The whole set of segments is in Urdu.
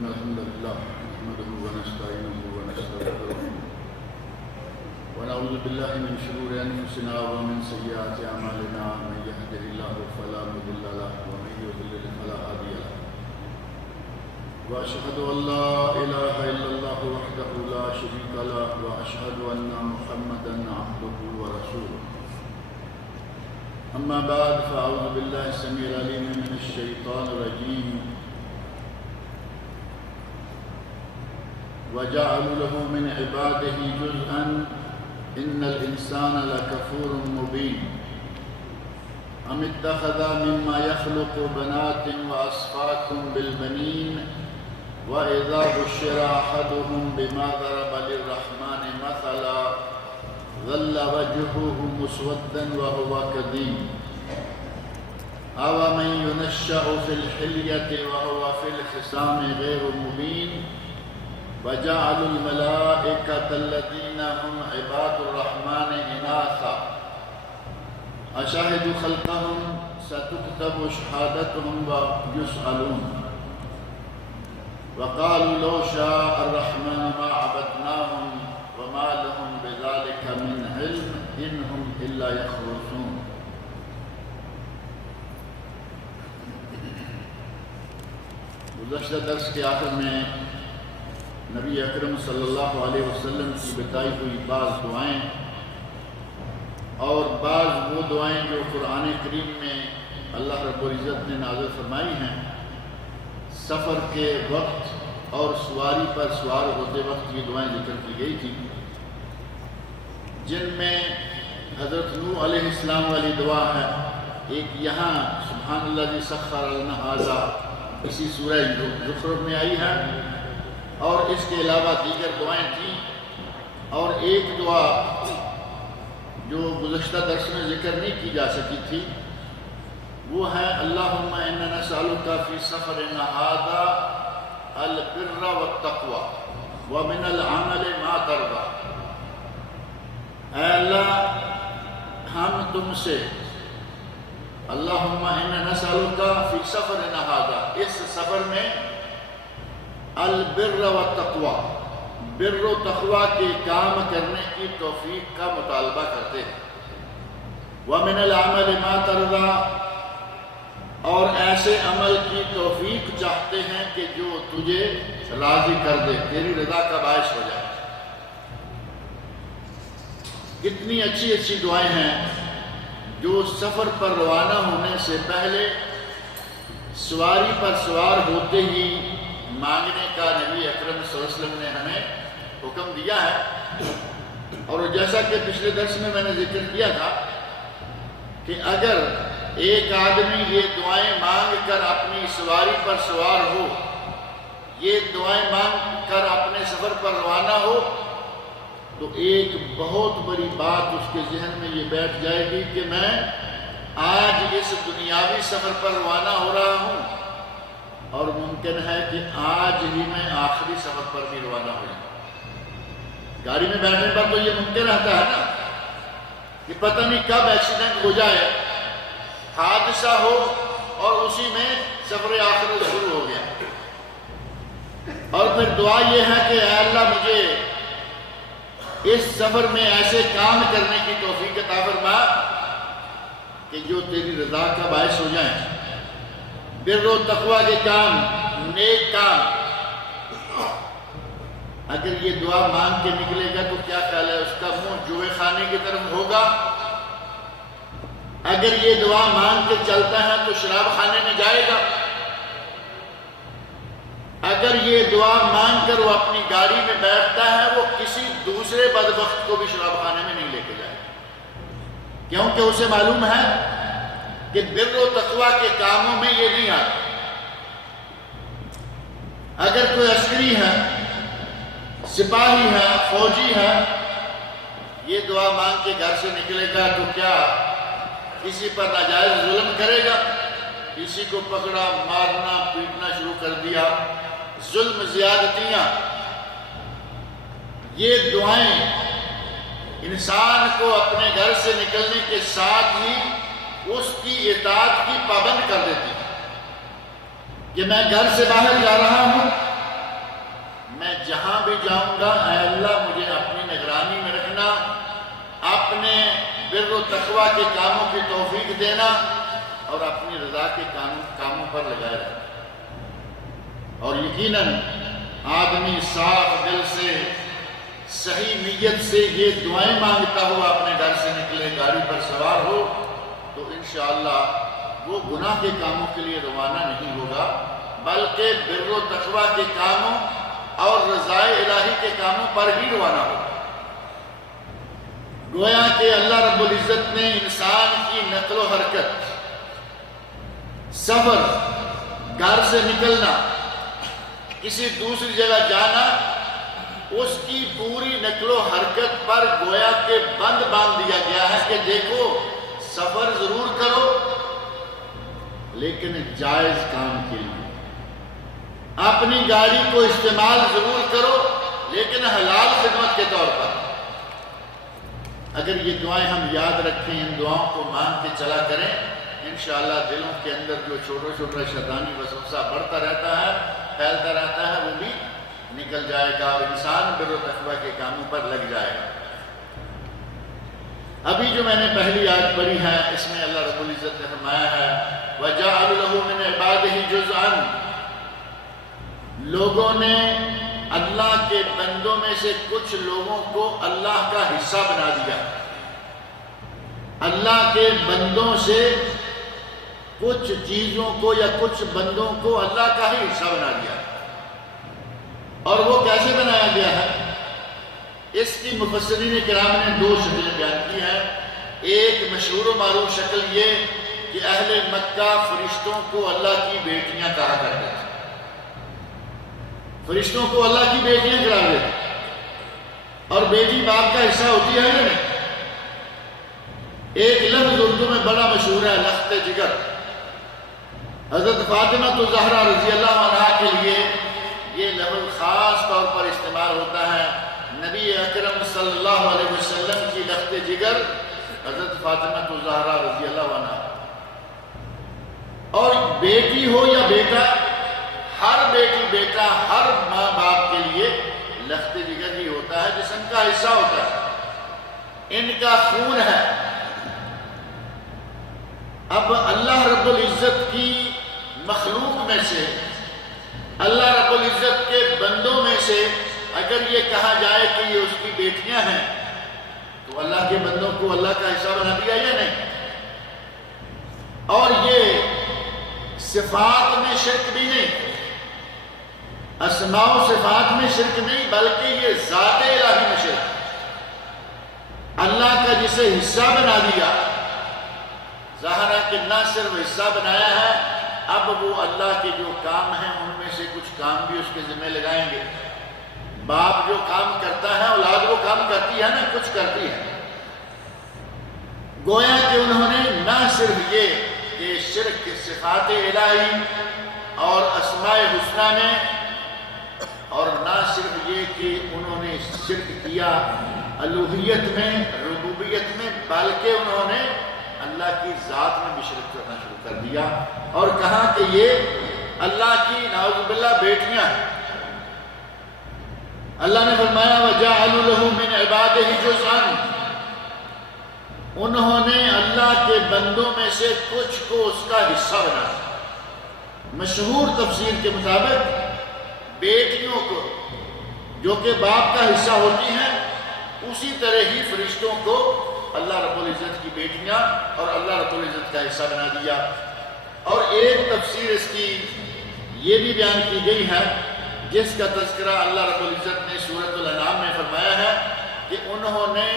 إن الحمد لله نحمده ونستعينه ونستغفره ونعوذ بالله من شرور أنفسنا ومن سيئات أعمالنا من يهده الله فلا مضل له ومن يضلل فلا هادي له وأشهد أن لا إله إلا الله وحده لا شريك له وأشهد أن محمدا عبده ورسوله أما بعد فأعوذ بالله السميع العليم من الشيطان الرجيم وجعلوا له من عباده جزءا إن الإنسان لكفور مبين أم اتخذ مما يخلق بنات وأصفاكم بالبنين وإذا بشر أحدهم بما ضرب للرحمن مثلا ظل وجهه مسودا وهو كظيم أومن ينشأ في الحلية وهو في الخصام غير مبين وجعلوا الملائكة الذين هم عباد الرحمن إناثا أشهدوا خلقهم ستكتب شهادتهم ويسألون وقالوا لو شاء الرحمن ما عبدناهم وما لهم بذلك من علم إن هم إلا يخرصون گزشتہ درس کے آخر میں نبی اکرم صلی اللہ علیہ وسلم کی بتائی ہوئی بعض دعائیں اور بعض وہ دعائیں جو قرآن کریم میں اللہ رب العزت نے نازل فرمائی ہیں سفر کے وقت اور سواری پر سوار ہوتے وقت یہ دعائیں ذکر کی گئی تھی، جن میں حضرت نوح علیہ السلام والی دعا ہے، ایک یہاں سبحان اللہ الذی سخر لنا ھذا اسی سورہ زخرف میں آئی ہے، اور اس کے علاوہ دیگر دعائیں تھیں، اور ایک دعا جو گزشتہ درس میں ذکر نہیں کی جا سکی تھی وہ ہے اللہم انا نسألک فی سفرنا ھذا البر والتقوی ومن العمل ما ترضی۔ اے اللہ ہم تم سے اللہم انا نسألک فی سفرنا ھذا اس سفر میں البر والتقوی بر و تقوی کے کام کرنے کی توفیق کا مطالبہ کرتے ہیں، ومن العمل ما ترضی اور ایسے عمل کی توفیق چاہتے ہیں کہ جو تجھے راضی کر دے، تیری رضا کا باعث ہو جائے۔ کتنی اچھی اچھی دعائیں ہیں جو سفر پر روانہ ہونے سے پہلے سواری پر سوار ہوتے ہی مانگنے کا نبی اکرم صلی اللہ علیہ وسلم نے ہمیں حکم دیا ہے، اور جیسا کہ پچھلے درس میں نے ذکر کیا تھا کہ اگر ایک آدمی یہ دعائیں مانگ کر اپنی سواری پر سوار ہو، یہ دعائیں مانگ کر اپنے سفر پر روانہ ہو، تو ایک بہت بڑی بات اس کے ذہن میں یہ بیٹھ جائے گی کہ میں آج اس دنیاوی سفر پر روانہ ہو رہا ہوں، اور ممکن ہے کہ آج ہی میں آخری سفر پر بھی روانہ ہو جاؤں۔ گاڑی میں بیٹھنے پر تو یہ ممکن رہتا ہے نا کہ پتہ نہیں کب ایکسیڈنٹ ہو جائے، حادثہ ہو اور اسی میں سفر آخرت شروع ہو گیا، اور پھر دعا یہ ہے کہ اے اللہ مجھے اس سفر میں ایسے کام کرنے کی توفیق عطا فرما کہ جو تیری رضا کا باعث ہو جائیں، بر و تقوی کے کام، نیک کام۔ اگر یہ دعا مانگ کے نکلے گا تو کیا خیال ہے اس کا منہ جوئے خانے کی طرف ہوگا؟ اگر یہ دعا مانگ کے چلتا ہے تو شراب خانے میں جائے گا؟ اگر یہ دعا مانگ کر وہ اپنی گاڑی میں بیٹھتا ہے وہ کسی دوسرے بدبخت کو بھی شراب خانے میں نہیں لے کے جائے گا، کیونکہ اسے معلوم ہے کہ بر و تقوی کے کاموں میں یہ نہیں آتا۔ اگر کوئی عسکری ہے، سپاہی ہے، فوجی ہے، یہ دعا مانگ کے گھر سے نکلے گا تو کیا کسی پر ناجائز ظلم کرے گا؟ کسی کو پکڑا، مارنا پیٹنا شروع کر دیا، ظلم زیادتیاں۔ یہ دعائیں انسان کو اپنے گھر سے نکلنے کے ساتھ ہی اس کی اطاعت کی پابند کر دیتی ہے کہ میں گھر سے باہر جا رہا ہوں میں جہاں بھی جاؤں گا اے اللہ مجھے اپنی نگرانی میں رکھنا، اپنے بر و تقوی کے کاموں کی توفیق دینا اور اپنی رضا کے کاموں پر لگائے رکھنا۔ اور یقیناً آدمی صاف دل سے صحیح نیت سے یہ دعائیں مانگتا ہوا اپنے گھر سے نکلے، گاڑی پر سوار ہو، تو انشاءاللہ وہ گناہ کے کاموں کے لیے روانہ نہیں ہوگا، بلکہ بر و تقوی کے کاموں اور رضائے الہی کے کاموں پر ہی روانہ ہوگا۔ گویا کہ اللہ رب العزت نے انسان کی نقل و حرکت، سفر، گھر سے نکلنا، کسی دوسری جگہ جانا، اس کی پوری نقل و حرکت پر گویا کہ بند باندھ دیا گیا ہے کہ دیکھو سفر ضرور کرو لیکن جائز کام کے لیے، اپنی گاڑی کو استعمال ضرور کرو لیکن حلال خدمت کے طور پر۔ اگر یہ دعائیں ہم یاد رکھیں، ان دعاؤں کو مان کے چلا کریں، انشاءاللہ دلوں کے اندر جو چھوٹا چھوٹا شیطانی وسوسہ بڑھتا رہتا ہے، پھیلتا رہتا ہے، وہ بھی نکل جائے گا اور انسان بر و تقوی کے کاموں پر لگ جائے گا۔ ابھی جو میں نے پہلی آیت پڑھی ہے، اس میں اللہ رب العزت نے فرمایا ہے وَجَعَلُ لَهُ مِنْ عِبَادِهِ جُزْءًا، لوگوں نے اللہ کے بندوں میں سے کچھ لوگوں کو اللہ کا حصہ بنا دیا۔ اللہ کے بندوں سے کچھ چیزوں کو یا کچھ بندوں کو اللہ کا ہی حصہ بنا دیا، اور وہ کیسے بنایا گیا ہے؟ اس کی مفسرین کرام نے دو شکلیں بیان کی ہیں۔ ایک مشہور و معروف شکل یہ کہ اہل مکہ فرشتوں کو اللہ کی بیٹیاں کہا کرتے تھے، فرشتوں کو اللہ کی بیٹیاں قرار دیتے، اور بیٹی باپ کا حصہ ہوتی ہے یا نہیں؟ ایک لفظ اردو میں بڑا مشہور ہے، لخت جگر۔ حضرت فاطمہ الزہرا رضی اللہ عنہا کے لیے یہ لفظ خاص طور پر استعمال ہوتا ہے۔ نبی اکرم صلی اللہ علیہ وسلم کی لخت جگر حضرت فاطمہ الزہرا رضی اللہ عنہا، اور بیٹی ہو یا بیٹا، ہر بیٹی بیٹا ہر ماں باپ کے لیے لخت جگر ہی ہوتا ہے، جسم کا حصہ ہوتا ہے، ان کا خون ہے۔ اب اللہ رب العزت کی مخلوق میں سے، اللہ رب العزت کے بندوں میں سے اگر یہ کہا جائے کہ یہ اس کی بیٹیاں ہیں، تو اللہ کے بندوں کو اللہ کا حصہ بنا دیا یا نہیں؟ اور یہ صفات میں شرک بھی نہیں، اسماء و صفات میں شرک نہیں، بلکہ یہ ذات الہی میں شرک۔ اللہ کا جسے حصہ بنا دیا، ظاہر ہے کہ نہ صرف حصہ بنایا ہے، اب وہ اللہ کے جو کام ہیں ان میں سے کچھ کام بھی اس کے ذمہ لگائیں گے۔ باپ جو کام کرتا ہے، اولاد وہ کام کرتی ہے نا، کچھ کرتی ہے۔ گویا کہ انہوں نے نہ صرف یہ کہ شرک صفات الہی اور اسماء حسنہ میں، اور نہ صرف یہ کہ انہوں نے شرک کیا الوہیت میں، ربوبیت میں، بلکہ انہوں نے اللہ کی ذات میں بھی شرک کرنا شروع کر دیا اور کہا کہ یہ اللہ کی نعوذ باللہ بیٹیاں ہیں۔ اللہ نے فرمایا وَجَعَلُوا لَهُ مِنْ عِبَادِهِ جُزْءًا، انہوں نے اللہ کے بندوں میں سے کچھ کو اس کا حصہ بنایا۔ مشہور تفسیر کے مطابق بیٹیوں کو جو کہ باپ کا حصہ ہوتی ہیں، اسی طرح ہی فرشتوں کو اللہ رب العزت کی بیٹیاں اور اللہ رب العزت کا حصہ بنا دیا۔ اور ایک تفسیر اس کی یہ بھی بیان کی گئی ہے، جس کا تذکرہ اللہ رب العزت نے سورۃ الانعام میں فرمایا ہے کہ انہوں نے،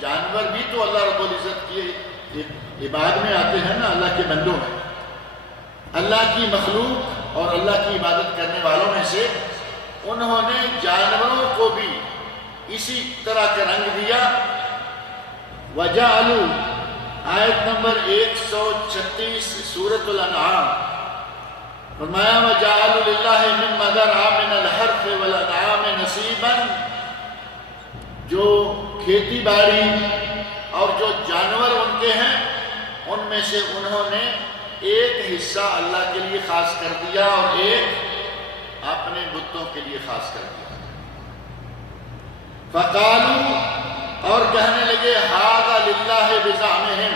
جانور بھی تو اللہ رب العزت کی عبادت میں آتے ہیں نا، اللہ کے بندوں میں، اللہ کی مخلوق اور اللہ کی عبادت کرنے والوں میں سے انہوں نے جانوروں کو بھی اسی طرح کا رنگ دیا۔ وَجَعَلُوا، آیت نمبر 136 سورۃ الانعام، فرمایا وَجَعَلُوا لِلَّهِ مِمَّا ذَرَعَ مِنَ الْحَرْثِ وَالْأَنْعَامِ نَصِيبًا، جو کھیتی باڑی اور جو جانور ان کے ہیں ان میں سے انہوں نے ایک حصہ اللہ کے لیے خاص کر دیا اور ایک اپنے بتوں کے لیے خاص کر دیا۔ فقالوا، اور کہنے لگے ھذا للہ بزعمہم،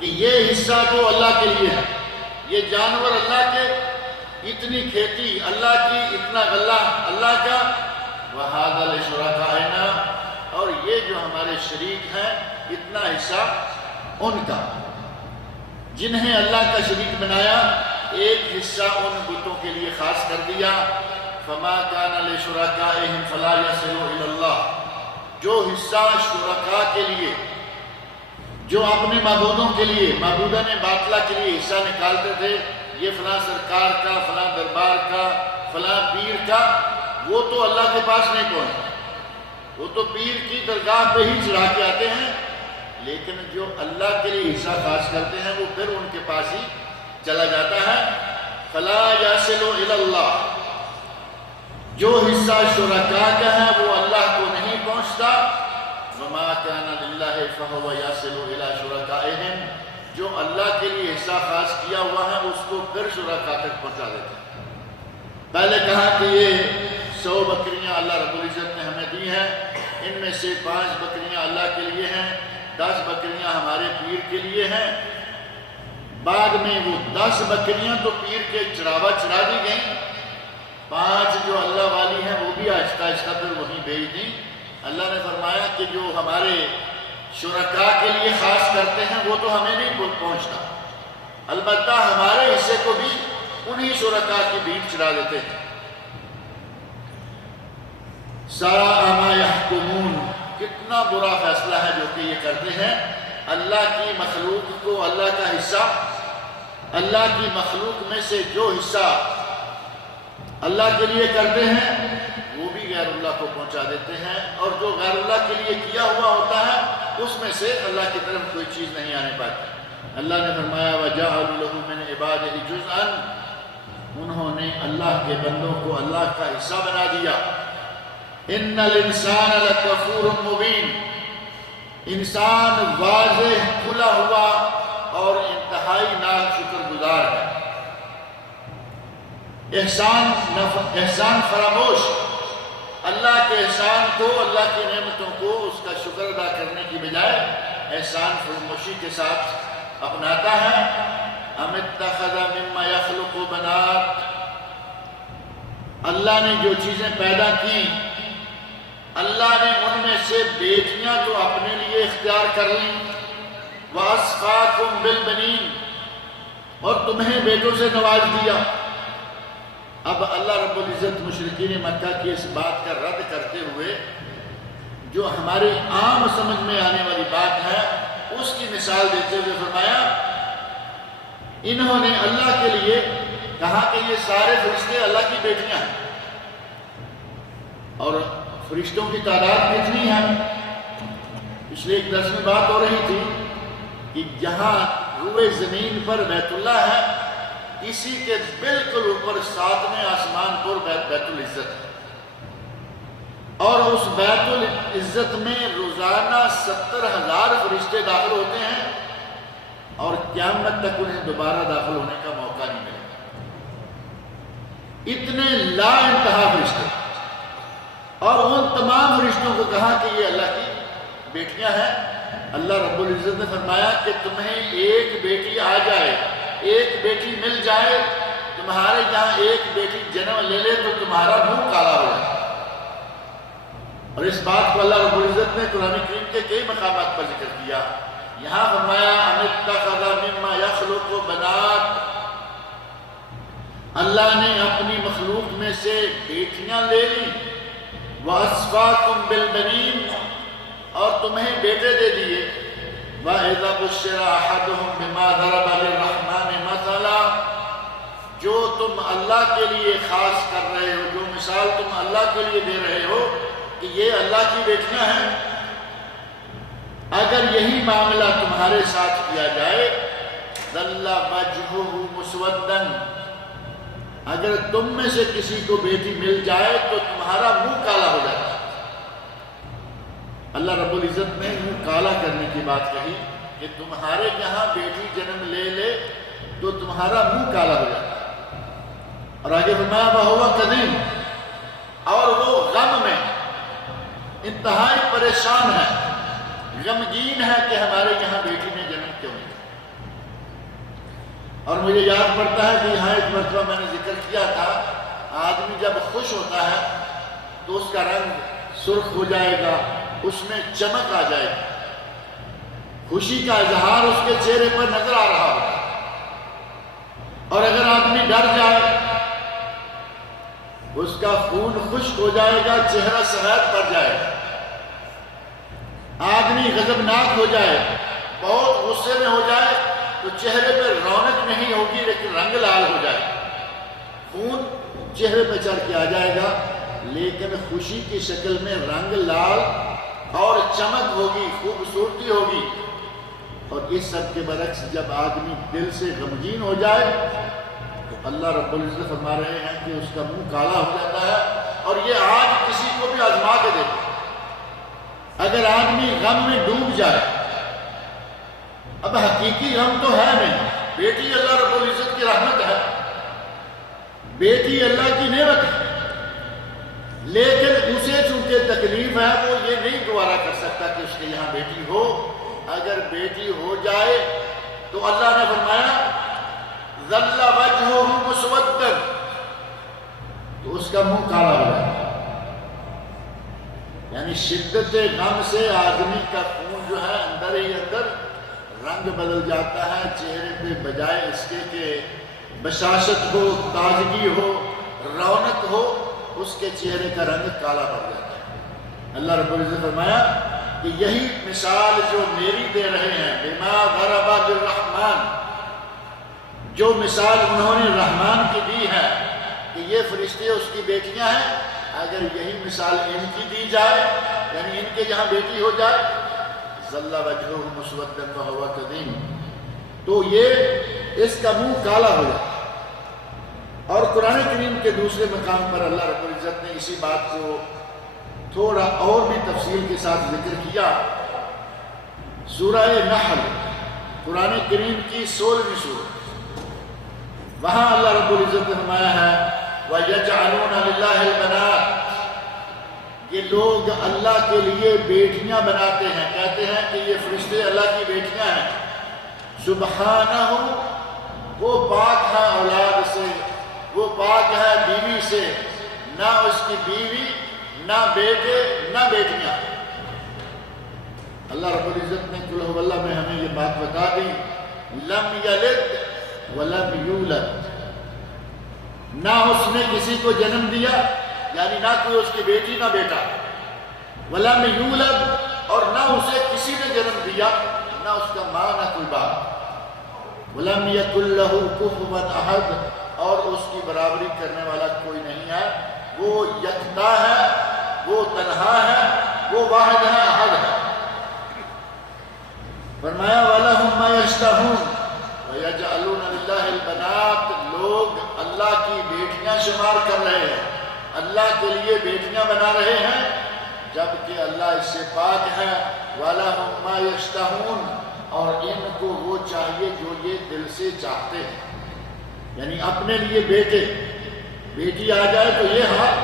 کہ یہ حصہ تو اللہ کے لیے ہے، یہ جانور اللہ کے، اتنی کھیتی اللہ کی، اتنا غلہ اللہ کا، وَھَذَا لِشُرَكَائِنَا، اور یہ جو ہمارے شریک ہیں اتنا حصہ ان کا، جنہیں اللہ کا شریک بنایا ایک حصہ ان بتوں کے لیے خاص کر دیا۔ فَمَا كَانَ لِشُرَكَائِهِمْ فَلَا يَصِلُ إِلَى اللَّهِ، جو حصہ شرکاء کے لیے، جو اپنے معبودوں کے لیے، معبودان باطلہ کے لیے حصہ نکالتے تھے، یہ فلاں سرکار کا، فلاں دربار کا، فلاں پیر کا، وہ تو اللہ کے پاس نہیں پہنچتے، وہ تو پیر کی درگاہ پہ ہی چڑھا کے آتے ہیں، لیکن جو اللہ کے لیے حصہ خاص کرتے ہیں وہ پھر ان کے پاس ہی چلا جاتا ہے۔ فَلَا يَصِلُ إِلَى اللَّهِ، جو حصہ شرکاء کا ہے وہ اللہ کو نہیں پہنچتا۔ وَمَا كَانَ لِلَّهِ فَهُوَ يَصِلُ إِلَى شُرَكَائِهِمْ، جو اللہ کے لیے حصہ خاص کیا ہوا ہے اس کو پھر شرکاء تک پہنچا دیتے ہیں۔ پہلے کہا کہ یہ 100 بکریاں اللہ رب العزت نے ہمیں دی ہیں، ان میں سے 5 بکریاں اللہ کے لیے ہیں، 10 بکریاں ہمارے پیر کے لیے ہیں۔ بعد میں وہ 10 بکریاں تو پیر کے چڑھاوا چڑھا دی گئیں، 5 جو اللہ والی ہیں وہ بھی آہستہ آہستہ پھر وہیں بھیج دیں۔ اللہ نے فرمایا کہ جو ہمارے شرکاء کے لیے خاص کرتے ہیں وہ تو ہمیں نہیں پہنچتا، البتہ ہمارے حصے کو بھی انہی شرکاء کی بھیڑ چڑھا دیتے ہیں۔ سَاءَ مَا يَحْكُمُونَ، کتنا برا فیصلہ ہے جو کہ یہ کرتے ہیں، اللہ کی مخلوق کو، اللہ کا حصہ، اللہ کی مخلوق میں سے جو حصہ اللہ کے لیے کرتے ہیں وہ بھی غیر اللہ کو پہنچا دیتے ہیں، اور جو غیر اللہ کے لیے کیا ہوا ہوتا ہے اس میں سے اللہ کی طرف کوئی چیز نہیں آنے پاتی۔ اللہ نے فرمایا وَجَعَلُوا لَهُ مِنْ عِبَادِهِ جُزْءًا، انہوں نے اللہ کے بندوں کو اللہ کا حصہ بنا دیا۔ إِنَّ الْإِنسَانَ لَكَفُورٌ مُبِينٌ، انسان واضح کھلا ہوا اور انتہائی ناک شکر گزار ہے، احسان فراموش، اللہ کے احسان کو، اللہ کی نعمتوں کو، اس کا شکر ادا کرنے کی بجائے احسان فراموشی کے ساتھ اپناتا ہے۔ أَمِ اتَّخَذَ مِمَّا يَخْلُقُ بَنَاتٍ، اللہ نے جو چیزیں پیدا کی، اللہ نے ان میں سے بیٹیاں تو اپنے لیے اختیار کر لیں، وَأَصْفَاكُمْ بِالْبَنِينَ، اور تمہیں بیٹوں سے نواز دیا۔ اب اللہ رب العزت مشرکین مکہ کی اس بات کا رد کرتے ہوئے جو ہمارے عام سمجھ میں آنے والی بات ہے اس کی مثال دیتے ہوئے فرمایا، انہوں نے اللہ کے لیے کہا کہ یہ سارے فرشتے اللہ کی بیٹیاں ہیں، اور فرشتوں کی تعداد کتنی ہے؟ پچھلے ایک درس میں بات ہو رہی تھی کہ جہاں روئے زمین پر بیت اللہ ہے، اسی کے بالکل اوپر 7ویں آسمان پر بیت العزت ہے، اور اس بیت العزت میں روزانہ 70,000 فرشتے داخل ہوتے ہیں، اور قیامت تک انہیں دوبارہ داخل ہونے کا موقع نہیں ملے۔ اتنے لا انتہا فرشتے، اور ان تمام فرشتوں کو کہا کہ یہ اللہ کی بیٹیاں ہیں۔ اللہ رب العزت نے فرمایا کہ تمہیں ایک بیٹی آ جائے، ایک بیٹی مل جائے، تمہارے جہاں ایک بیٹی جنم لے لے تو تمہارا منہ کالا ہو جائے۔ اور اس بات کو اللہ رب العزت نے قرآن کریم کے کئی مقامات پر ذکر کیا۔ یہاں فرمایا أَمِ اتَّخَذَ مِمَّا يَخْلُقُ بَنَاتٍ، اللہ نے اپنی مخلوق میں سے بیٹیاں لے لی، وَأَصْفَاكُمْ بِالْبَنِينَ، اور تمہیں بیٹے دے دیے۔ وَإِذَا بُشِّرَ أَحَدُهُمْ بِمَا ضَرَبَ لِلرَّحْمَنِ مَثَلًا، جو تم اللہ کے لیے خاص کر رہے ہو، جو مثال تم اللہ کے لیے دے رہے ہو کہ یہ اللہ کی بیٹیاں ہیں، اگر یہی معاملہ تمہارے ساتھ کیا جائے، ظَلَّ وَجْهُهُ مُسْوَدًّا، اگر تم میں سے کسی کو بیٹی مل جائے تو تمہارا منہ کالا ہو جاتا ہے۔ اللہ رب العزت نے منہ کالا کرنے کی بات کہی کہ تمہارے یہاں بیٹی جنم لے لے تو تمہارا منہ کالا ہو جاتا ہے۔ اور آگے فرمایا وَهُوَ كَظِيمٌ، اور وہ غم میں، انتہائی پریشان ہے، غمگین ہے کہ ہمارے یہاں بیٹی نے جنم کیوں نہیں۔ اور مجھے یاد پڑتا ہے کہ یہاں ایک مرتبہ میں نے ذکر کیا تھا، آدمی جب خوش ہوتا ہے تو اس کا رنگ سرخ ہو جائے گا، اس میں چمک آ جائے گی، خوشی کا اظہار اس کے چہرے پر نظر آ رہا ہوگا۔ اور اگر آدمی ڈر جائے، اس کا خون خشک ہو جائے گا، چہرہ سفید پڑ جائے گا۔ آدمی غضبناک ہو جائے، بہت غصے میں ہو جائے تو چہرے پہ رونق نہیں ہوگی لیکن رنگ لال ہو جائے، خون چہرے پہ چڑھ کے آ جائے گا، لیکن خوشی کی شکل میں رنگ لال اور چمک ہوگی، خوبصورتی ہوگی۔ اور اس سب کے برعکس جب آدمی دل سے غمگین ہو جائے تو اللہ رب العزت فرما رہے ہیں کہ اس کا منہ کالا ہو جاتا ہے۔ اور یہ آج کسی کو بھی آزما کے دیکھو، اگر آدمی غم میں ڈوب جائے، اب حقیقی غم تو ہے نہیں، بیٹی اللہ رب العزت کی رحمت ہے، بیٹی اللہ کی نعمت ہے، لیکن اسے چونکہ تکلیف ہے وہ یہ نہیں گوارا کر سکتا کہ اس کے یہاں بیٹی ہو۔ اگر بیٹی ہو جائے تو اللہ نے فرمایا ظل وجہہ مسودا، تو اس کا منہ کالا ہو جائے گا، یعنی شدت غم سے آدمی کا خون جو ہے اندر ہی اندر رنگ بدل جاتا ہے، چہرے پہ بجائے اس کے کہ بشاشت ہو، تازگی ہو، رونق ہو، اس کے چہرے کا رنگ کالا پڑ جاتا ہے۔ اللہ رب العزت فرمایا کہ یہی مثال جو میری دے رہے ہیں، بما ضرب للرحمن، جو مثال انہوں نے رحمان کی دی ہے کہ یہ فرشتے اس کی بیٹیاں ہیں، اگر یہی مثال ان کی دی جائے، یعنی ان کے جہاں بیٹی ہو جائے، ظل وجہہ مسودا وہو کظیم، تو یہ اس کا منہ کالا ہو جائے۔ اور قرآن کریم کے دوسرے مقام پر اللہ رب العزت نے اسی بات کو تھوڑا اور بھی تفصیل کے ساتھ ذکر کیا۔ سورہ نحل، قرآن کریم کی 16ویں سورہ، وہاں اللہ رب العزت نے فرمایا ہے وَيَجْعَلُونَ لِلَّهِ الْبَنَاتِ، یہ لوگ اللہ کے لیے بیٹیاں بناتے ہیں، کہتے ہیں کہ یہ فرشتے اللہ کی بیٹیاں ہیں۔ سبحانہ، وہ پاک ہے اولاد سے، وہ پاک ہے بیوی سے، نہ اس کی بیوی، نہ بیٹے، نہ بیٹیاں۔ اللہ رب العزت نے قل هو اللہ میں ہمیں یہ بات بتا دی، لم یلد ولم یولد، نہ اس نے کسی کو جنم دیا، یعنی نہ کوئی اس کی بیٹی نہ بیٹا، ولم یولد، اور نہ اسے کسی نے جنم دیا، نہ اس کا ماں نہ کوئی باپ، ولم یکن لہ کفوا احد، اور اس کی برابری کرنے والا کوئی نہیں ہے، وہ یکتا ہے، وہ تنہا ہے، وہ واحد ہے، احد ہے۔ فرمایا وَلَهُمْ مَا يَشْتَهُونَ وَيَجْعَلُونَ لِلَّهِ الْبَنَاتِ، لوگ اللہ کی بیٹیاں شمار کر رہے ہیں، اللہ کے لیے بیٹیاں بنا رہے ہیں، جبکہ اللہ اس سے پاک ہے۔ وَلَهُمْ مَا يَشْتَهُونَ، اور ان کو وہ چاہیے جو یہ دل سے چاہتے ہیں، یعنی اپنے لیے بیٹی آ جائے تو یہ حال،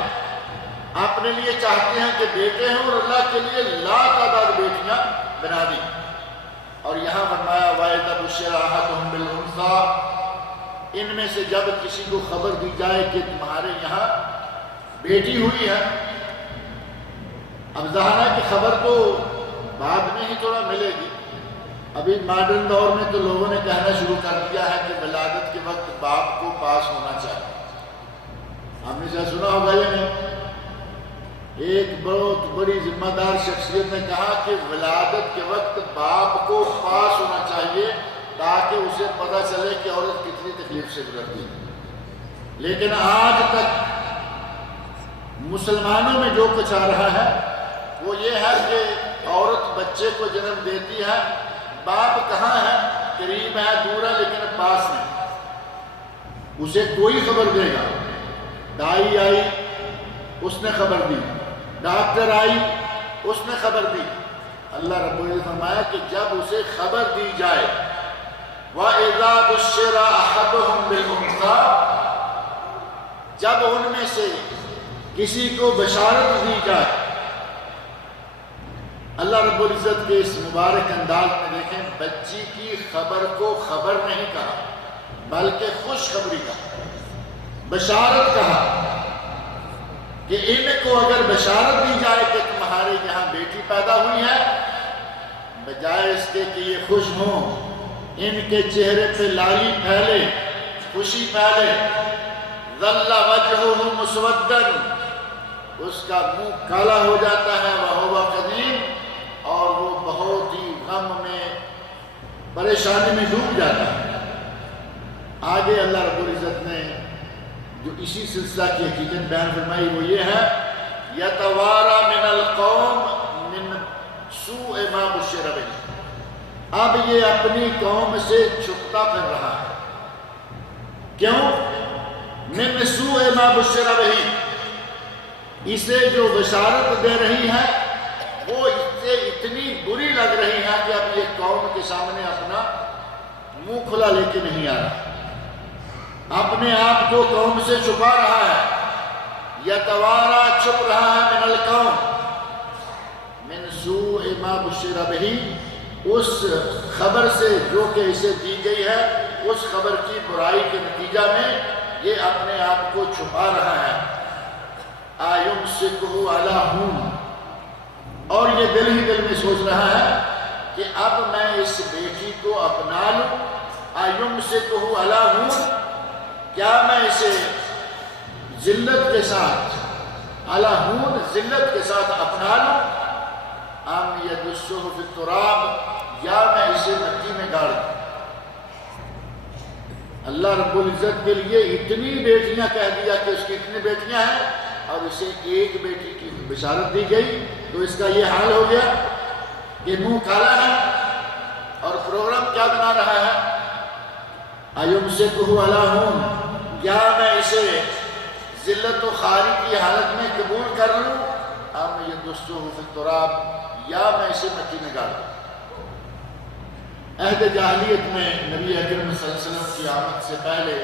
اپنے لیے چاہتے ہیں کہ بیٹے ہیں، اور اللہ کے لیے لا تعداد بیٹیاں بنا دی۔ اور یہاں فرمایا وَإِذَا بُشِّرَ أَحَدُهُم بِالْأُنثىٰ، ان میں سے جب کسی کو خبر دی جائے کہ تمہارے یہاں بیٹی ہوئی ہے، اب ظاہر ہے کہ خبر تو بعد میں ہی تھوڑا ملے گی، ابھی ماڈرن دور میں تو لوگوں نے کہنا شروع کر دیا ہے کہ ولادت کے وقت باپ کو پاس ہونا چاہیے۔ آپ نے سنا ہوگا یا نہیں؟ ایک بہت بڑی ذمہ دار شخصیت نے کہا کہ ولادت کے وقت باپ کو پاس ہونا چاہیے تاکہ اسے پتہ چلے کہ عورت کتنی تکلیف سے گزرتی ہے۔ لیکن آج تک مسلمانوں میں جو کچھ آ رہا ہے وہ یہ ہے کہ عورت بچے کو جنم دیتی ہے، باپ کہاں ہے، قریب ہے، دور ہے، لیکن پاس نہیں، اسے کوئی خبر دے گا۔ دائی آئی، اس نے خبر دی، ڈاکٹر آئی، اس نے خبر دی۔ اللہ رب العزت نے فرمایا کہ جب اسے خبر دی جائے وَإِذَا بُشِّرَ أَحَدُهُم بِالْأُنثىٰ، جب ان میں سے کسی کو بشارت دی جائے اللہ رب العزت کے اس مبارک انداز میں دیکھیں، بچی کی خبر کو خبر نہیں کہا بلکہ خوشخبری کہا، بشارت کہا کہ ان کو اگر بشارت دی جائے کہ تمہارے یہاں بیٹی پیدا ہوئی ہے، بجائے اس کے کہ یہ خوش ہوں، ان کے چہرے پہ لالی پھیلے، خوشی پھیلے، ظل وجہہ مسودًا، اس کا منہ کالا ہو جاتا ہے، وہو قدیم، اور وہ بہت ہی غم میں پریشانی میں ڈوب جاتا ہے۔ آگے اللہ رب العزت نے جو اسی سلسلہ کی حقیقت بیان فرمائی وہ یہ ہے، یتوارا من القوم من سوء ما بشر بہ، اب یہ اپنی قوم سے چھپتا پھر رہا ہے۔ کیوں؟ من سوء ما بشر بہ، اسے جو بشارت دے رہی ہے وہ اس سے اتنی بری لگ رہی ہے کہ اب یہ قوم کے سامنے اپنا منہ کھلا لے کے نہیں آ رہا، اپنے آپ کو قوم سے چھپا رہا ہے، یتوارا چھپ رہا ہے من القوم من سوء ما بشر بہ، اس خبر سے جو کہ اسے دی گئی ہے، اس خبر کی برائی کے نتیجہ میں یہ اپنے آپ کو چھپا رہا ہے۔ ایمسکہ علی ہون، اور یہ دل ہی دل میں سوچ رہا ہے کہ اب میں اس بیٹی کو اپنا لوں، ایمسکہ علی ہون، کیا میں اسے ذلت کے ساتھ، علی ہون ذلت کے ساتھ اپنا لوں، ام یدسہ فی التراب، یا میں اسے مٹی میں گاڑ دوں۔ اللہ رب العزت کے لیے اتنی بیٹیاں کہہ دیا کہ اس کی اتنی بیٹیاں ہیں، اور اسے ایک بیٹی کی بشارت دی گئی تو اس کا یہ حال ہو گیا کہ منہ کالا ہے اور پروگرام کیا بنا رہا ہے، ایمسکہ علی ہون، کیا میں اسے ذلت و خواری کی حالت میں قبول کر لوں، ام یدسہ فی التراب، یا میں اسے مٹی میں گاڑ دوں۔ عہد جاہلیت میں نبی اکرم صلی اللہ علیہ وسلم کی آمد سے پہلے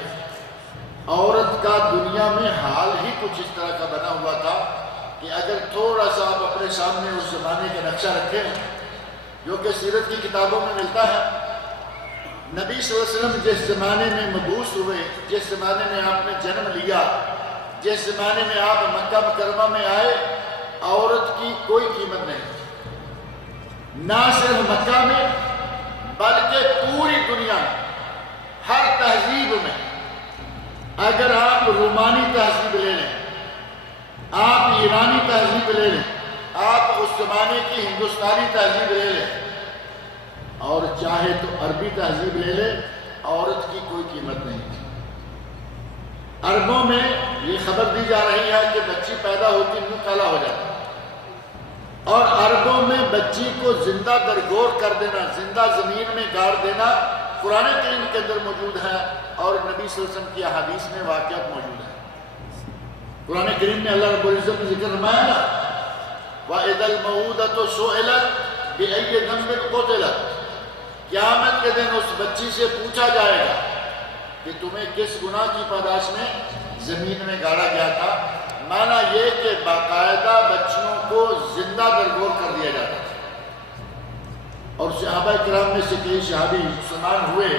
عورت کا دنیا میں حال ہی کچھ اس طرح کا بنا ہوا تھا کہ اگر تھوڑا سا آپ اپنے سامنے اس زمانے کا نقشہ رکھیں جو کہ سیرت کی کتابوں میں ملتا ہے، نبی صلی اللہ علیہ وسلم جس زمانے میں مبعوث ہوئے، جس زمانے میں آپ نے جنم لیا، جس زمانے میں آپ مکہ مکرمہ میں آئے، عورت کی کوئی قیمت نہیں، نہ صرف مکہ میں بلکہ پوری دنیا میں، ہر تہذیب میں۔ اگر آپ رومانی تہذیب لے لیں، آپ ایرانی تہذیب لے لیں، آپ اس زمانے کی ہندوستانی تہذیب لے لیں، اور چاہے تو عربی تہذیب لے لیں، عورت کی کوئی قیمت نہیں تھی۔ عربوں میں یہ خبر دی جا رہی ہے کہ بچی پیدا ہوتی منہ کالا ہو جاتا، اور عربوں میں بچی کو زندہ درگور کر دینا، زندہ زمین میں گاڑ دینا قرآن کریم کے اندر موجود ہے، اور نبی صلی اللہ علیہ وسلم کی احادیث میں واقعات موجود ہیں۔ قرآن کریم میں اللہ رب العزت نے ذکر فرمایا نا، وَإِذَا الْمَوْءُودَةُ سُئِلَتْ بِأَيِّ ذَنبٍ قُتِلَتْ، قیامت کے دن اس بچی سے پوچھا جائے گا کہ تمہیں کس گناہ کی پاداش میں زمین میں گاڑا گیا تھا۔ معنی یہ کہ باقاعدہ بچیوں کو زندہ درگور کر دیا جاتا تھا، اور صحابہ کرام میں سے کئی صحابی مسلمان ہوئے،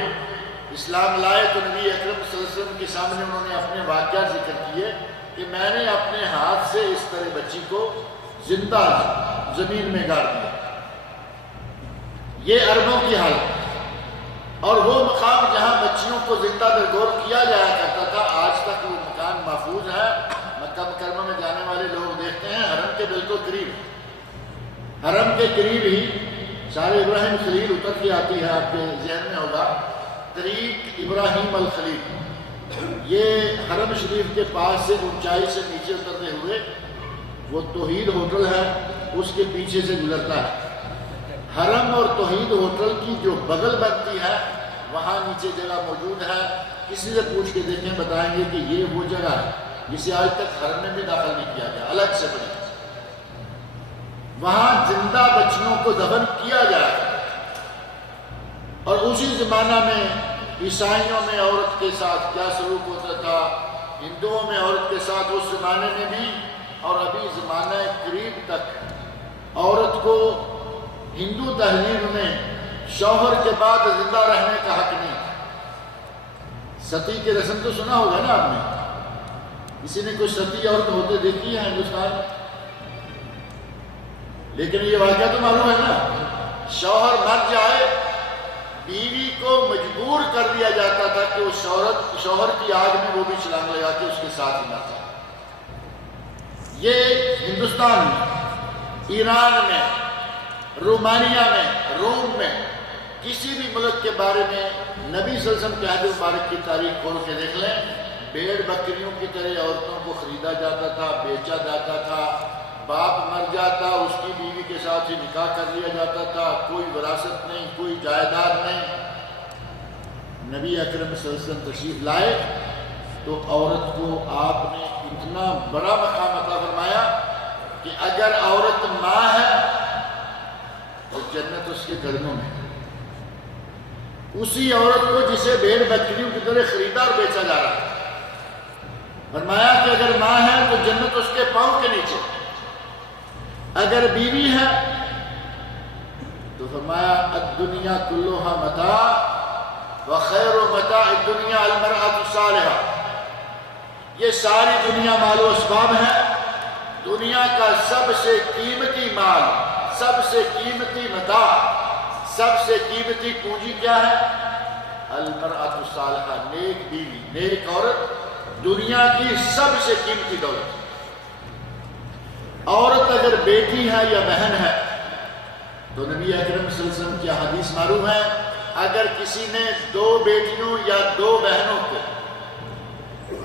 اسلام لائے، تو نبی اکرم صلی اللہ علیہ وسلم کے سامنے انہوں نے اپنے واقعات ذکر کیے کہ میں نے اپنے ہاتھ سے اس طرح بچی کو زندہ زمین میں گاڑ دیا۔ یہ عربوں کی حالت، اور وہ مقام جہاں بچیوں کو زندہ درگور کیا جایا کرتا تھا، آج تک وہ مکان محفوظ ہے۔ مکہ مکرمہ میں جانے والے لوگ دیکھتے ہیں حرم کے بالکل قریب، حرم کے قریب ہی شار ابراہیم خلیل اتر کے آتی ہے، آپ کے ذہن میں ہوگا طریق ابراہیم الخلیل، یہ حرم شریف کے پاس سے اونچائی سے نیچے اترتے ہوئے وہ توحید ہوٹل ہے، اس کے پیچھے سے گزرتا ہے۔ حرم اور توحید ہوٹل کی جو بغل بنتی ہے وہاں نیچے جگہ موجود ہے، کسی سے پوچھ کے دیکھیں، بتائیں گے کہ یہ وہ جگہ ہے جسے آج تک حرم میں بھی داخل نہیں کیا گیا، الگ سے بنی، وہاں زندہ بچیوں کو دفن کیا جاتا ہے۔ اور اسی زمانہ میں عیسائیوں میں عورت کے ساتھ کیا سلوک ہوتا تھا، ہندوؤں میں عورت کے ساتھ اس زمانے میں بھی، اور ابھی زمانہ قریب تک عورت کو ہندو تہذیب میں شوہر کے بعد زندہ رہنے کا حق نہیں. ستی کی رسم تو سنا ہوگا نا آپ نے. کسی نے کوئی ستی عورت ہوتے دیکھی ہے ہندوستان میں؟ لیکن یہ واقعہ تو معلوم ہے نا. شوہر مر جائے بیوی کو مجبور کر دیا جاتا تھا کہ وہ شوہر کی آگ میں وہ بھی چھلانگ لگا کے اس کے ساتھ ہی مر جائے. یہ ہندوستان میں، ایران میں، رومانیہ میں، روم میں، کسی بھی ملک کے بارے میں نبی صلی اللہ علیہ وسلم کے عہد مبارک کی تاریخ کھول کے دیکھ لیں. بھیڑ بکریوں کی طرح عورتوں کو خریدا جاتا تھا، بیچا جاتا تھا. باپ مر جاتا اس کی بیوی کے ساتھ ہی نکاح کر لیا جاتا تھا. کوئی وراثت نہیں، کوئی جائیداد نہیں. نبی اکرم صلی اللہ علیہ وسلم تشریف لائے تو عورت کو آپ نے اتنا بڑا مقام عطا فرمایا کہ اگر عورت ماں ہے تو جنت اس کے قدموں میں. اسی عورت کو جسے بھیڑ بکریوں کی طرح خریدا اور بیچا جا رہا ہے، فرمایا کہ اگر ماں ہے تو جنت اس کے پاؤں کے نیچے. اگر بیوی ہے تو فرمایا الدنیا کلھا متاع وخیر متاع الدنیا المرأة الصالحہ. یہ ساری دنیا مال و اسباب ہے. دنیا کا سب سے قیمتی مال، سب سے قیمتی متاع، سب سے قیمتی پونجی کیا ہے؟ المرأة الصالحہ، نیک بیوی، نیک عورت دنیا کی سب سے قیمتی دولت. عورت اگر بیٹی ہے یا بہن ہے تو نبی اکرم صلی اللہ علیہ وسلم کی حدیث معلوم ہے، اگر کسی نے 2 بیٹیوں یا 2 بہنوں کو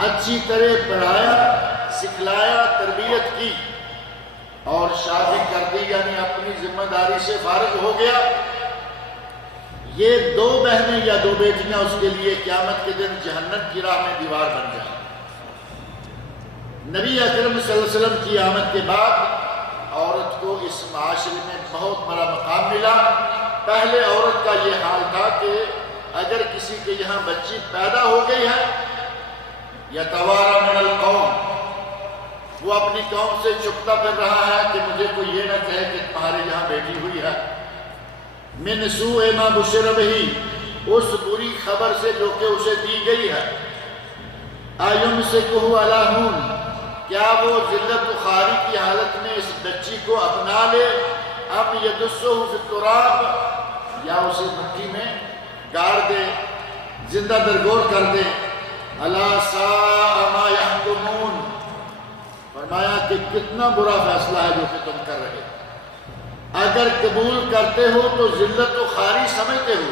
اچھی طرح پڑھایا، سکھلایا، تربیت کی اور شادی کر دی، یعنی اپنی ذمہ داری سے فارغ ہو گیا، یہ 2 بہنیں یا 2 بیٹیاں اس کے لیے قیامت کے دن جہنم کی راہ میں دیوار بن جائیں. نبی اکرم صلی اللہ علیہ وسلم کی آمد کے بعد عورت کو اس معاشرے میں بہت بڑا مقام ملا. پہلے عورت کا یہ حال تھا کہ اگر کسی کے یہاں بچی پیدا ہو گئی ہے یتوارا من القوم، وہ اپنی قوم سے چھپتا پھر رہا ہے کہ مجھے کوئی یہ نہ کہے کہ تمہارے یہاں بیٹی ہوئی ہے. من سوء ما بشر بہ، اس بری خبر سے جو کہ اسے دی گئی ہے. ایمسکہ علی ہون، کیا وہ ذلت و خواری کی حالت میں اس بچی کو اپنا لے، ام یدسہ فی التراب، یا اسے مٹی میں گاڑ دے، زندہ درگور کر دے. الا ساء ما یحکمون، فرمایا کہ کتنا برا فیصلہ ہے جو کہ تم کر رہے. اگر قبول کرتے ہو تو ذلت و خواری سمجھتے ہو،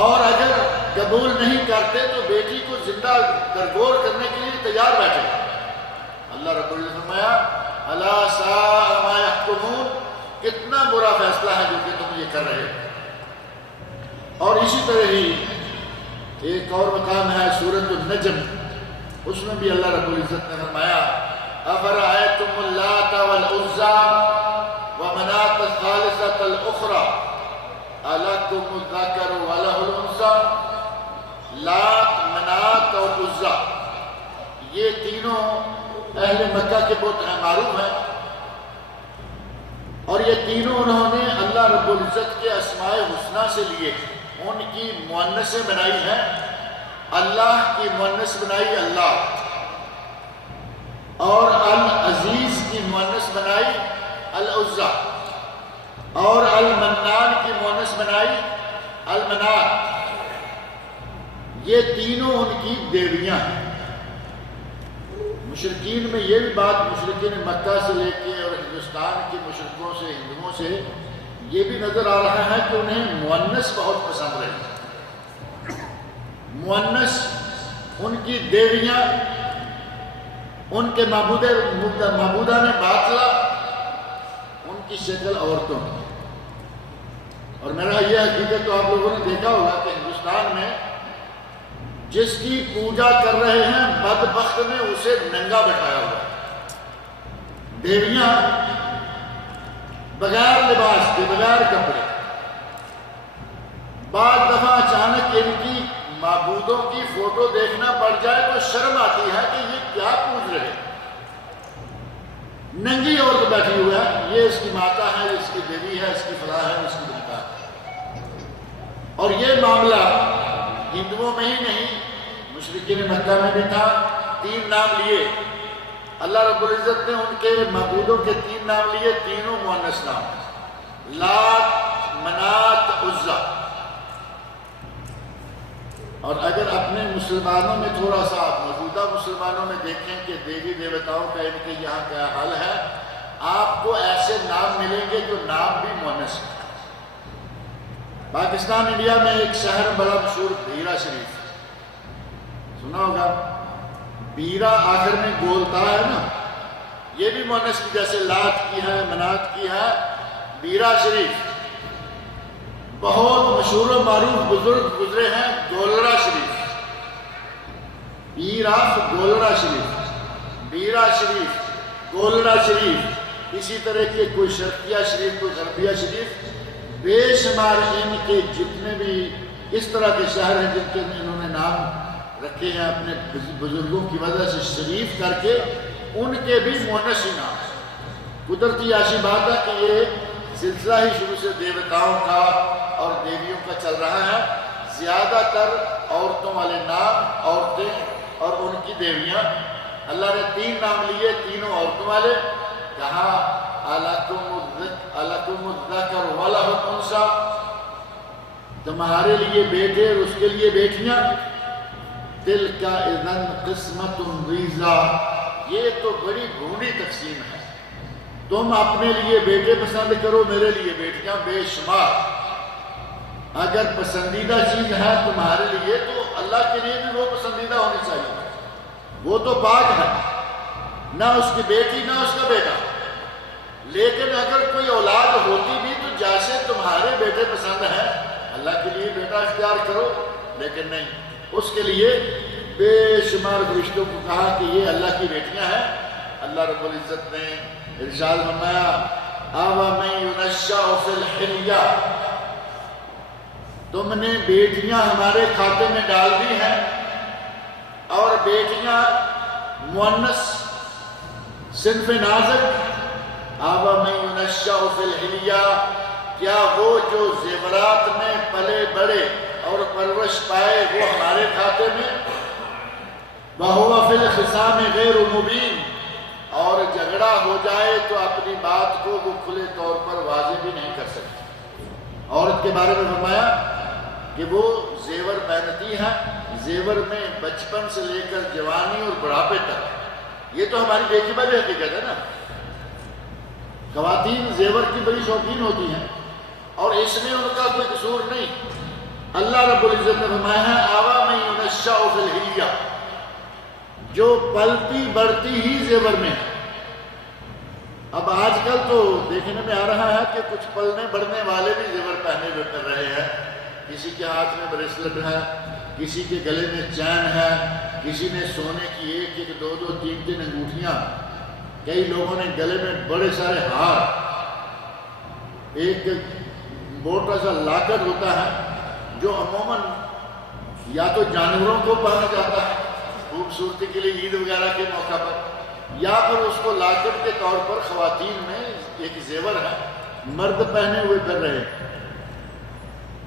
اور اگر قبول نہیں کرتے تو بیٹی کو زندہ درگور کرنے کے لیے تیار بیٹھے. اللہ رب العزت نے فرمایا الا ساء ما یحکمون، کتنا برا فیصلہ ہے جو کہ تم یہ کر رہے ہو. اور اسی طرح ہی ایک اور مقام ہے سورۃ النجم، اس میں بھی اللہ رب العزت نے فرمایا افرأیتم اللات والعزی ومناة الثالثة الأخرى الکم الذکر ولہ الانثی. لات، منات اور عزا، یہ تینوں اہل مکہ کے بت ہیں، معروف ہیں، اور یہ تینوں انہوں نے اللہ رب العزت کے اسماء حسنہ سے لیے. ان کی مؤنثیں بنائی ہیں، اللہ کی مؤنث بنائی اللہ، اور العزیز کی مؤنث بنائی العزا، اور المنان کی مؤنث بنائی المنات. یہ تینوں ان کی دیویاں ہیں. مشرکین میں یہ بھی بات مشرکین مکہ سے لے کے اور ہندوستان کے مشرکوں سے، ہندوؤں سے یہ بھی نظر آ رہا ہے کہ انہیں مؤنث بہت پسند رہی. مؤنث، ان کی دیویاں، ان کے معبودہ نے باطلا، ان کی شکل عورتوں کی. اور میرا یہ حقیقت تو آپ لوگوں نے دیکھا ہوگا کہ ہندوستان میں جس کی پوجا کر رہے ہیں بدبخت نے اسے ننگا بٹھایا ہوا. دیویاں بغیر لباس کے، بغیر کپڑے. بعض دفعہ اچانک ان کی معبودوں کی فوٹو دیکھنا پڑ جائے تو شرم آتی ہے کہ یہ کیا پوج رہے. ننگی عورت بیٹھی ہوئی ہے، یہ اس کی ماتا ہے، یہ اس کی بیوی ہے، اس کی فلاح ہے، اس کی بنتا ہے۔ اور یہ معاملہ ہندوؤں میں ہی نہیں، مشرکین مکہ میں بھی تھا۔ 3 نام لیے اللہ رب العزت نے، ان کے معبودوں کے 3 نام لیے، تینوں مؤنث نام، لات، منات، عزا۔ اور اگر اپنے مسلمانوں میں تھوڑا سا موجودہ مسلمانوں میں دیکھیں کہ دیوی دیوتاؤں کا ان کے یہاں کیا حال ہے، آپ کو ایسے نام ملیں گے جو نام بھی مؤنث ہیں۔ پاکستان انڈیا میں ایک شہر بڑا مشہور بھیرا شریف، سنا ہوگا، بیرا آخر میں گولتا ہے نا، یہ بھی مؤنث کی، جیسے لات کی ہے، منات کی ہے۔ بیرا شریف بہت مشہور و معروف بزرگ گزرے ہیں، گولڑا شریف، بیرا گولڑا شریف، بیرا شریف، گولڑا شریف، اسی طرح کے کوئی شرقیہ شریف، کوئی غربیہ شریف، بے شمار ان کے جتنے بھی اس طرح کے شہر ہیں جن کے انہوں نے نام رکھے ہیں اپنے بزرگوں کی وجہ سے شریف کر کے، ان کے بھی مؤنث ہی نام ہیں۔ قدرتی ایسی بات ہے کہ یہ سلسلہ ہی شروع سے دیوتاؤں کا اور دیویوں کا چل رہا ہے۔ زیادہ تر عورتوں والے نام، عورتیں اور ان کی دیویاں۔ اللہ نے 3 نام لیے، تینوں عورتوں والے۔ کہا الکم الذکر ولہ الانثی، تمہارے لیے بیٹے اور اس کے لیے بیٹیاں۔ تلک اذا قسمۃ ضیزی، یہ تو بڑی بھونی تقسیم ہے۔ تم اپنے لیے بیٹے پسند کرو، میرے لیے بیٹیاں بے شمار۔ اگر پسندیدہ چیز ہے تمہارے لیے تو اللہ کے لیے بھی وہ پسندیدہ ہونی چاہیے، وہ تو پاک ہے، نہ اس کی بیٹی نہ اس کا بیٹا۔ لیکن اگر کوئی اولاد ہوتی بھی تو جیسے تمہارے بیٹے پسند ہیں، اللہ کے لیے بیٹا اختیار کرو، لیکن نہیں، اس کے لیے بے شمار فرشتوں کو کہا کہ یہ اللہ کی بیٹیاں ہیں۔ اللہ رب العزت نے ارشاد فرمایا أَوَمَن يُنَشَّأُ فِي الْحِلْيَةِ، تم نے بیٹیاں ہمارے کھاتے میں ڈال دی ہیں، اور بیٹیاں مؤنث صنف نازک۔ أَوَمَن يُنَشَّأُ فِي الْحِلْيَةِ، کیا وہ جو زیورات میں پلے بڑے اور پرورش پائے وہ ہمارے کھاتے میں؟ وَهُوَ فِي الْخِصَامِ غَيْرُ مُبِينٍ، اور جھگڑا ہو جائے تو اپنی بات کو وہ کھلے طور پر واضح بھی نہیں کر سکتی۔ عورت کے بارے میں فرمایا کہ وہ زیور پہنتی ہے، زیور میں بچپن سے لے کر جوانی اور بڑھاپے تک۔ یہ تو ہماری دیکھی بھائی حقیقت ہے نا، خواتین زیور کی بڑی شوقین ہوتی ہیں، اور اس میں ان کا کوئی قصور نہیں۔ اللہ رب العزت نے فرمایا ہے أَوَمَن يُنَشَّأُ فِي الْحِلْيَةِ، جو پلتی بڑھتی ہی زیور میں ہے۔ اب آج کل تو دیکھنے میں آ رہا ہے کہ کچھ پلنے بڑھنے والے بھی زیور پہنے ہوئے کر رہے ہیں، کسی کے ہاتھ میں بریسلٹ ہے، کسی کے گلے میں چین ہے، کسی نے سونے کی 1-1, 2-2, 3-3 انگوٹھیاں، کئی لوگوں نے گلے میں بڑے سارے ہار، ایک موٹا سا لاکٹ ہوتا ہے جو عموماً یا تو جانوروں کو پہنا جاتا ہے خوبصورتی کے لیے عید وغیرہ کے موقع پر، یا پھر اس کو لاکٹ کے طور پر خواتین میں ایک زیور ہے، مرد پہنے ہوئے کر رہے ہیں۔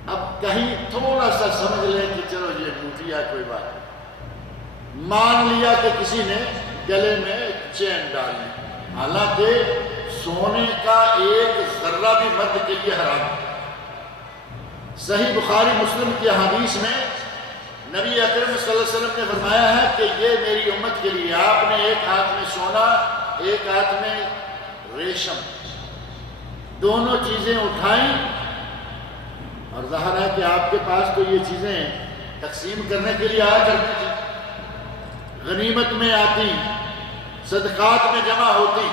اب کہیں تھوڑا سا سمجھ لیں کہ چلو یہ انگوٹھی ہے کوئی بات نہیں، مان لیا کہ کسی نے گلے میں چین ڈال لی، حالانکہ سونے کا ایک ذرہ بھی مرد کے لیے حرام ہے۔ صحیح بخاری مسلم کی حدیث میں نبی اکرم صلی اللہ علیہ وسلم نے فرمایا ہے کہ یہ میری امت کے لیے، آپ نے ایک ہاتھ میں سونا، ایک ہاتھ میں ریشم، دونوں چیزیں اٹھائیں، اور ظاہر ہے کہ آپ کے پاس تو یہ چیزیں تقسیم کرنے کے لیے آیا کرتی تھی، غنیمت میں آتی، صدقات میں جمع ہوتی،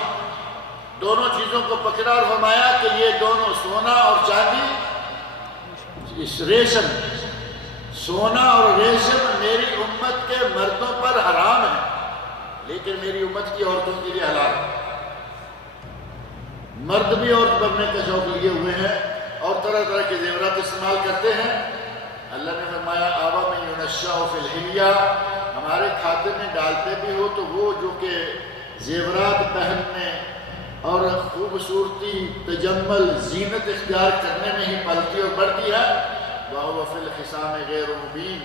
دونوں چیزوں کو پکڑا اور فرمایا کہ یہ دونوں سونا اور چاندی، اس ریشم، سونا اور ریشم میری امت کے مردوں پر حرام ہے، لیکن میری امت کی عورتوں کے لیے حلال ہے۔ مرد بھی عورت بننے کا شوق لیے ہوئے ہیں اور طرح طرح کے زیورات استعمال کرتے ہیں۔ اللہ نے فرمایا أَوَمَن يُنَشَّأُ فِي الْحِلْيَةِ، ہمارے کھاتے میں ڈالتے بھی ہو تو وہ جو کہ زیورات پہننے اور خوبصورتی، تجمل، زینت اختیار کرنے میں ہی پلتی اور بڑھتی ہے، وَهُوَ فِي الْخِصَامِ غَيْرُ مُبِينٍ،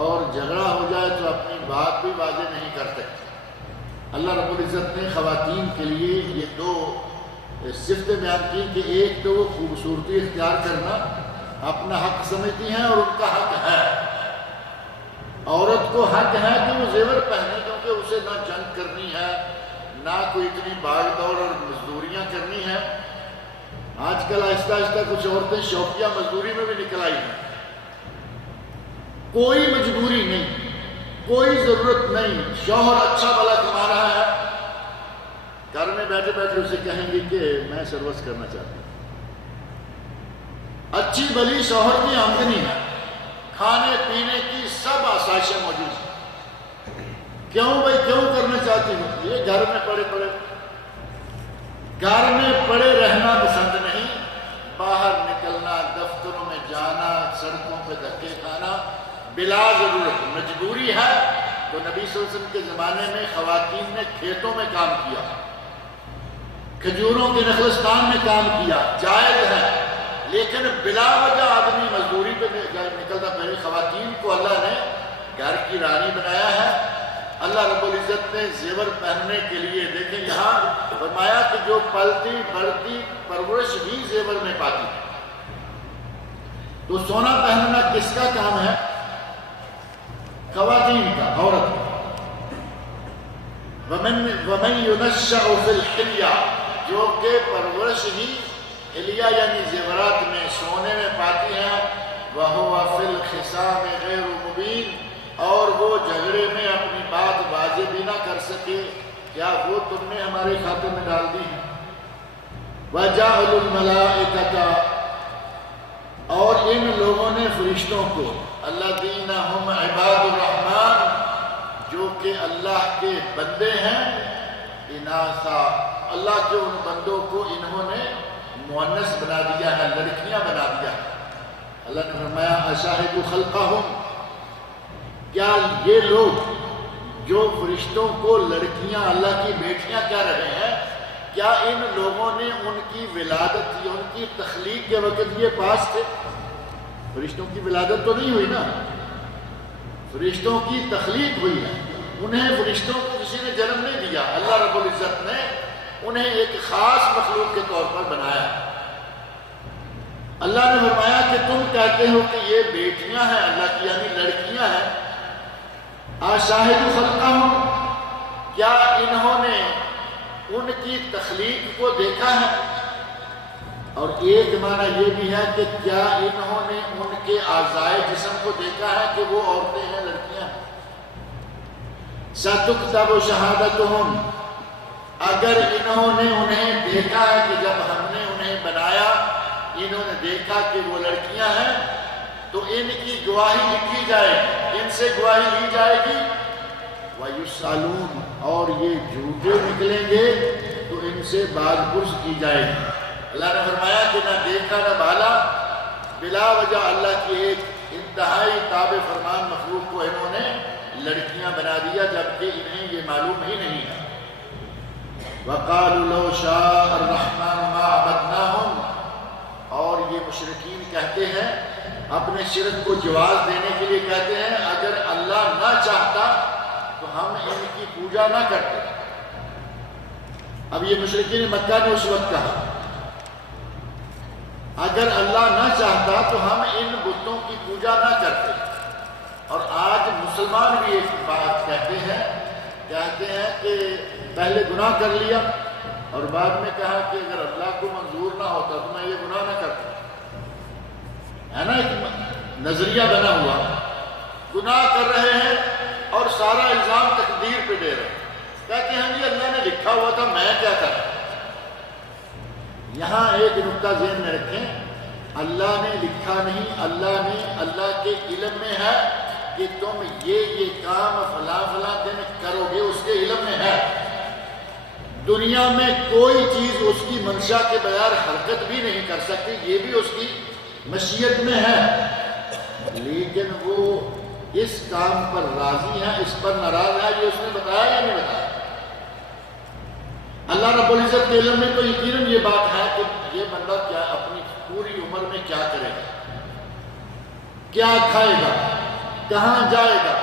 اور جھگڑا ہو جائے تو اپنی بات بھی واضح نہیں کر سکتے۔ اللہ رب العزت نے خواتین کے لیے یہ دو صفتیں بیان کی کہ ایک تو وہ خوبصورتی اختیار کرنا اپنا حق سمجھتی ہیں اور ان کا حق ہے۔ عورت کو حق ہے کہ وہ زیور پہنے، کیونکہ اسے نہ جنگ کرنی ہے، نہ کوئی اتنی بھاگ دوڑ اور مزدوریاں کرنی ہے۔ آج کل آہستہ آہستہ کچھ عورتیں شوقیہ مزدوری میں بھی نکل آئی ہیں۔ کوئی مجبوری نہیں، کوئی ضرورت نہیں، شوہر اچھا بھلا کما رہا ہے، گھر میں بیٹھے بیٹھے اسے کہیں گے کہ میں سروس کرنا چاہتی ہوں۔ اچھی بھلی شوہر کی آمدنی ہے، کھانے پینے کی سب آسائشیں موجود ہیں، کیوں بھائی کیوں کرنا چاہتی ہوں؟ یہ گھر میں پڑے رہنا پسند نہیں، باہر نکلنا، دفتروں میں جانا، سڑکوں پہ دھکے کھانا بلا ضرورت مجبوری ہے۔ تو نبی صلی اللہ علیہ وسلم کے زمانے میں خواتین نے کھیتوں میں کام کیا، کھجوروں کے نخلستان میں کام کیا، جائز ہے، لیکن بلا وجہ آدمی مزدوری پہ نکلتا پہلے۔ خواتین کو اللہ نے گھر کی رانی بنایا ہے۔ اللہ رب العزت نے زیور پہننے کے لیے، دیکھیں یہاں فرمایا کہ جو پلتی بڑھتی پرورش بھی زیور میں پاتی۔ تو سونا پہننا کس کا کام ہے؟ خواتین کا، عورت کا۔ وَمَنْ يُنَشَّأُ فِي الْحِلْيَةِ، جو کہ پرورش ہی حلیہ یعنی زیورات میں، سونے میں پاتی ہیں، وَهُوَ فِي الْخِصَامِ غَيْرُ مُبِينٍ، اور وہ جھگڑے میں اپنی بات واضح بھی نہ کر سکے، کیا وہ تم نے ہمارے کھاتے میں ڈال دی ہیں؟ وَجَعَلُوا الْمَلَائِكَةَ، اور ان لوگوں نے فرشتوں کو، الَّذِينَ هُمْ عِبَادُ الرَّحْمَنِ، جو کہ اللہ کے بندے ہیں، اناثا، اللہ کے ان بندوں کو انہوں نے مؤنث بنا دیا ہے، لڑکیاں بنا دیا ہے۔ اللہ نے فرمایا اَشَهِدُوا خَلْقَهُمْ، کیا یہ لوگ جو فرشتوں کو لڑکیاں اللہ کی بیٹیاں کہہ رہے ہیں، کیا ان لوگوں نے ان کی ولادت یا ان کی تخلیق کے وقت یہ پاس تھے؟ فرشتوں کی ولادت تو نہیں ہوئی نا، فرشتوں کی تخلیق ہوئی ہے، انہیں فرشتوں کو کسی نے جنم نہیں دیا، اللہ رب العزت نے انہیں ایک خاص مخلوق کے طور پر بنایا۔ اللہ نے فرمایا کہ تم کہتے ہو کہ یہ بیٹیاں ہیں اللہ کی، یعنی لڑکیاں ہیں، آشاہدوا خلقہم، کیا انہوں نے ان کی تخلیق کو دیکھا ہے؟ اور ایک معنی یہ بھی ہے کہ کیا انہوں نے ان کے اعضائے جسم کو دیکھا ہے کہ وہ عورتیں ہیں، لڑکیاں ہیں؟ سَتُكْتَبُ شَهَادَتُهُمْ، اگر انہوں نے انہیں دیکھا ہے کہ جب ہم نے انہیں بنایا انہوں نے دیکھا کہ وہ لڑکیاں ہیں، تو ان کی گواہی لکھی جائے گی، ان سے گواہی لی جائے گی، وَيُسْأَلُونَ، اور یہ جھوٹے نکلیں گے تو ان سے باز پرس کی جائے گی۔ اللہ نے فرمایا کہ نہ دیکھا نہ بھالا، بلا وجہ اللہ کی ایک انتہائی تابع فرمان مخلوق کو انہوں نے لڑکیاں بنا دیا، جبکہ انہیں یہ معلوم ہی نہیں ہے۔ وَقَالُوا لَوْ شَاءَ الرَّحْمَنُ مَا عَبَدْنَاهُمْ، اور یہ مشرکین کہتے ہیں، اپنے شرک کو جواز دینے کے لیے کہتے ہیں، اگر اللہ نہ چاہتا تو ہم ان کی پوجا نہ کرتے۔ اب یہ مشرکین مکہ نے اس وقت کہا، اگر اللہ نہ چاہتا تو ہم ان بتوں کی پوجا نہ کرتے۔ اور آج مسلمان بھی ایک بات کہتے ہیں کہ پہلے گناہ کر لیا اور بعد میں کہا کہ اگر اللہ کو منظور نہ ہوتا تو میں یہ گناہ نہ کرتا۔ ہے نا ایک نظریہ بنا ہوا، گناہ کر رہے ہیں اور سارا الزام تقدیر پہ دے رہے ہیں، کہتے ہیں جی اللہ نے لکھا ہوا تھا، میں کیا کروں۔ یہاں ایک نقطہ ذہن میں رکھیں، اللہ نے لکھا نہیں، اللہ کے علم میں ہے کہ تم یہ کام فلاں فلاں دن کرو گے، اس کے علم میں ہے۔ دنیا میں کوئی چیز اس کی منشا کے بغیر حرکت بھی نہیں کر سکتی، یہ بھی اس کی مشیت میں ہے، لیکن وہ اس کام پر راضی ہے، اس پر ناراض ہے، یہ اس نے بتایا یا نہیں بتایا؟ اللہ رب العزت کے علم میں تو یقیناً یہ بات ہے کہ یہ بندہ کیا اپنی پوری عمر میں کیا کرے گا، کیا کھائے گا، کہاں جائے گا،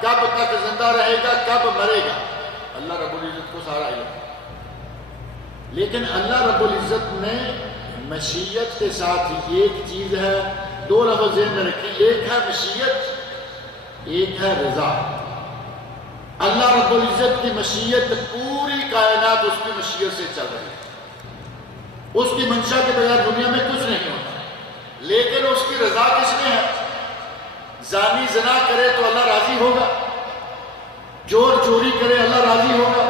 کب تک زندہ رہے گا، کب مرے گا، اللہ رب العزت کو سارا علم ہے۔ لیکن اللہ رب العزت نے مشیت کے ساتھ ایک چیز ہے، دو لفظ ذہن میں رکھیں، ایک ہے مشیت، ایک ہے رضا۔ اللہ رب العزت کی مشیت پوری کائنات اس کی مشیت سے چل رہی ہے، اس کی منشا کے بغیر دنیا میں کچھ نہیں ہوتا، لیکن اس کی رضا کس میں ہے؟ زانی زنا کرے تو اللہ راضی ہوگا، چور چوری کرے اللہ راضی ہوگا،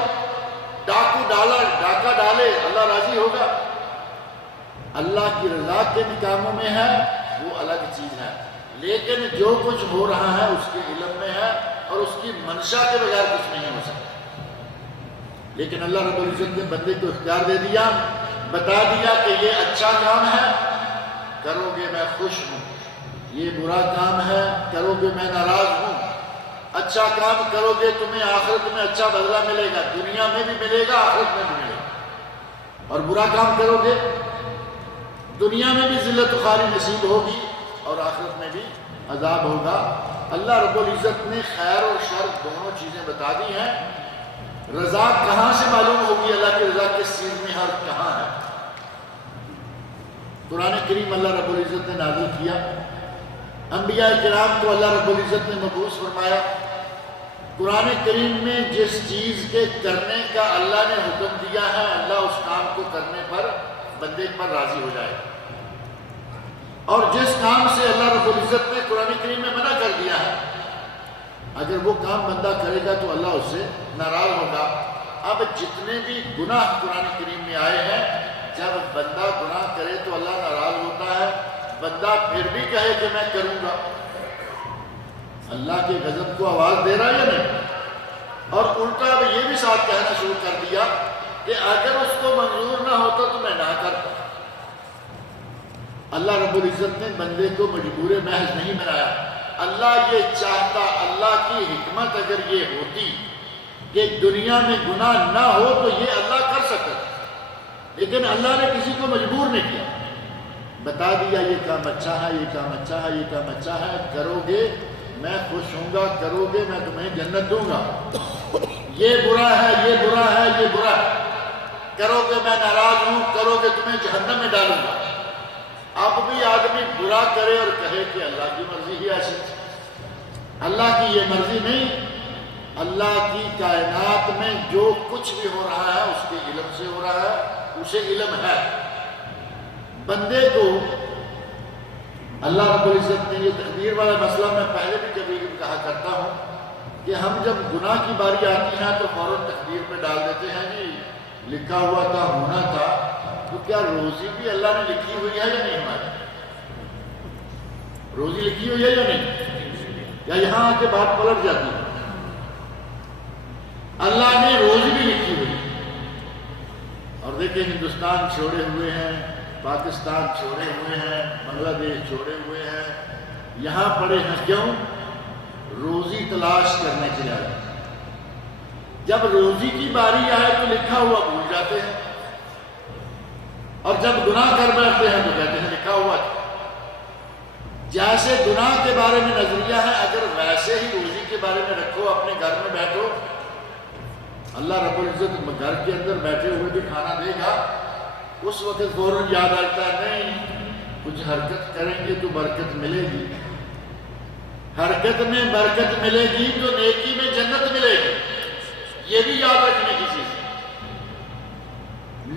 ڈاکو ڈاکہ ڈالے اللہ راضی ہوگا۔ اللہ کی رضا کے کاموں میں ہے وہ الگ چیز ہے، لیکن جو کچھ ہو رہا ہے اس کے علم میں ہے اور اس کی منشا کے بغیر کچھ نہیں ہو سکتا۔ لیکن اللہ رب العزت نے بندے کو اختیار دے دیا، بتا دیا کہ یہ اچھا کام ہے کرو گے میں خوش ہوں، یہ برا کام ہے کرو گے میں ناراض ہوں، اچھا کام کرو گے تمہیں آخرت میں اچھا بدلہ ملے گا، دنیا میں بھی ملے گا آخرت میں بھی ملے گا، اور برا کام کرو گے دنیا میں بھی ذلت و خواری نصیب ہوگی اور آخرت میں بھی عذاب ہوگا۔ اللہ رب العزت نے خیر اور شر دونوں چیزیں بتا دی ہیں۔ رضا کہاں سے معلوم ہوگی اللہ کی رضا کس چیز میں ہر کہاں ہے؟ قرآن کریم اللہ رب العزت نے نازل کیا، انبیاء کرام کو اللہ رب العزت نے مبعوث فرمایا۔ قرآن کریم میں جس چیز کے کرنے کا اللہ نے حکم دیا ہے اللہ اس کام کو کرنے پر بندے پر راضی ہو جائے، اور جس کام سے اللہ رب العزت نے قرآن کریم میں منع کر دیا ہے اگر وہ کام بندہ کرے گا تو اللہ اس سے ناراض ہوگا۔ اب جتنے بھی گناہ قرآن کریم میں آئے ہیں، جب بندہ گناہ کرے تو اللہ ناراض ہوتا ہے، بندہ پھر بھی کہے کہ میں کروں گا، اللہ کے غضب کو آواز دے رہا ہے یا نہیں؟ اور الٹا اب یہ بھی ساتھ کہنا شروع کر دیا کہ اگر اس کو منظور نہ ہوتا تو میں نہ کرتا۔ اللہ رب العزت نے بندے کو مجبور محض نہیں بنایا، اللہ یہ چاہتا، اللہ کی حکمت اگر یہ ہوتی کہ دنیا میں گناہ نہ ہو تو یہ اللہ کر سکتا، لیکن اللہ نے کسی کو مجبور نہیں کیا، بتا دیا یہ کام اچھا ہے، یہ کام اچھا ہے، یہ کام اچھا ہے، کرو گے میں خوش ہوں گا، کرو گے میں تمہیں جنت دوں گا، یہ برا ہے، یہ برا ہے، یہ برا ہے، کرو گے میں ناراض ہوں، کرو گے تمہیں جہنم میں ڈالوں گا۔ اب بھی آدمی برا کرے اور کہے کہ اللہ کی مرضی ہی ایسی، اللہ کی یہ مرضی نہیں، اللہ کی کائنات میں جو کچھ بھی ہو رہا ہے اس کے علم سے ہو رہا ہے، اسے علم ہے۔ بندے کو اللہ رب العزت نے یہ تقدیر والا مسئلہ میں پہلے بھی کبھی کہا کرتا ہوں کہ ہم جب گناہ کی باری آتی ہے تو فوراً تقدیر میں ڈال دیتے ہیں جی لکھا ہوا تھا، ہونا تھا، تو کیا روزی بھی اللہ نے لکھی ہوئی ہے یا نہیں؟ ہماری روزی لکھی ہوئی ہے یا نہیں؟ یا یہاں آ کے بات پلٹ جاتی ہے؟ اللہ نے روزی بھی لکھی ہوئی ہے، اور دیکھیں ہندوستان چھوڑے ہوئے ہیں، پاکستان چھوڑے ہوئے ہیں، بنگلہ دیش چھوڑے ہوئے ہیں، یہاں پڑے ہیں کیوں؟ روزی تلاش کرنے کے لیے۔ جب روزی کی باری آئے تو لکھا ہوا بھول جاتے ہیں، اور جب گناہ کر بیٹھتے ہیں تو کہتے ہیں لکھا ہوا تھا۔ جیسے گناہ کے بارے میں نظریہ ہے، اگر ویسے ہی روزی کے بارے میں رکھو، اپنے گھر میں بیٹھو، اللہ رب العزت گھر کے اندر بیٹھے ہوئے بھی کھانا دے گا، اس وقت فوراً یاد آتا ہے نہیں کچھ حرکت کریں گے تو برکت ملے گی، حرکت میں برکت ملے گی تو نیکی میں جنت ملے گی، یہ بھی یاد رکھنے کی چیز ہے۔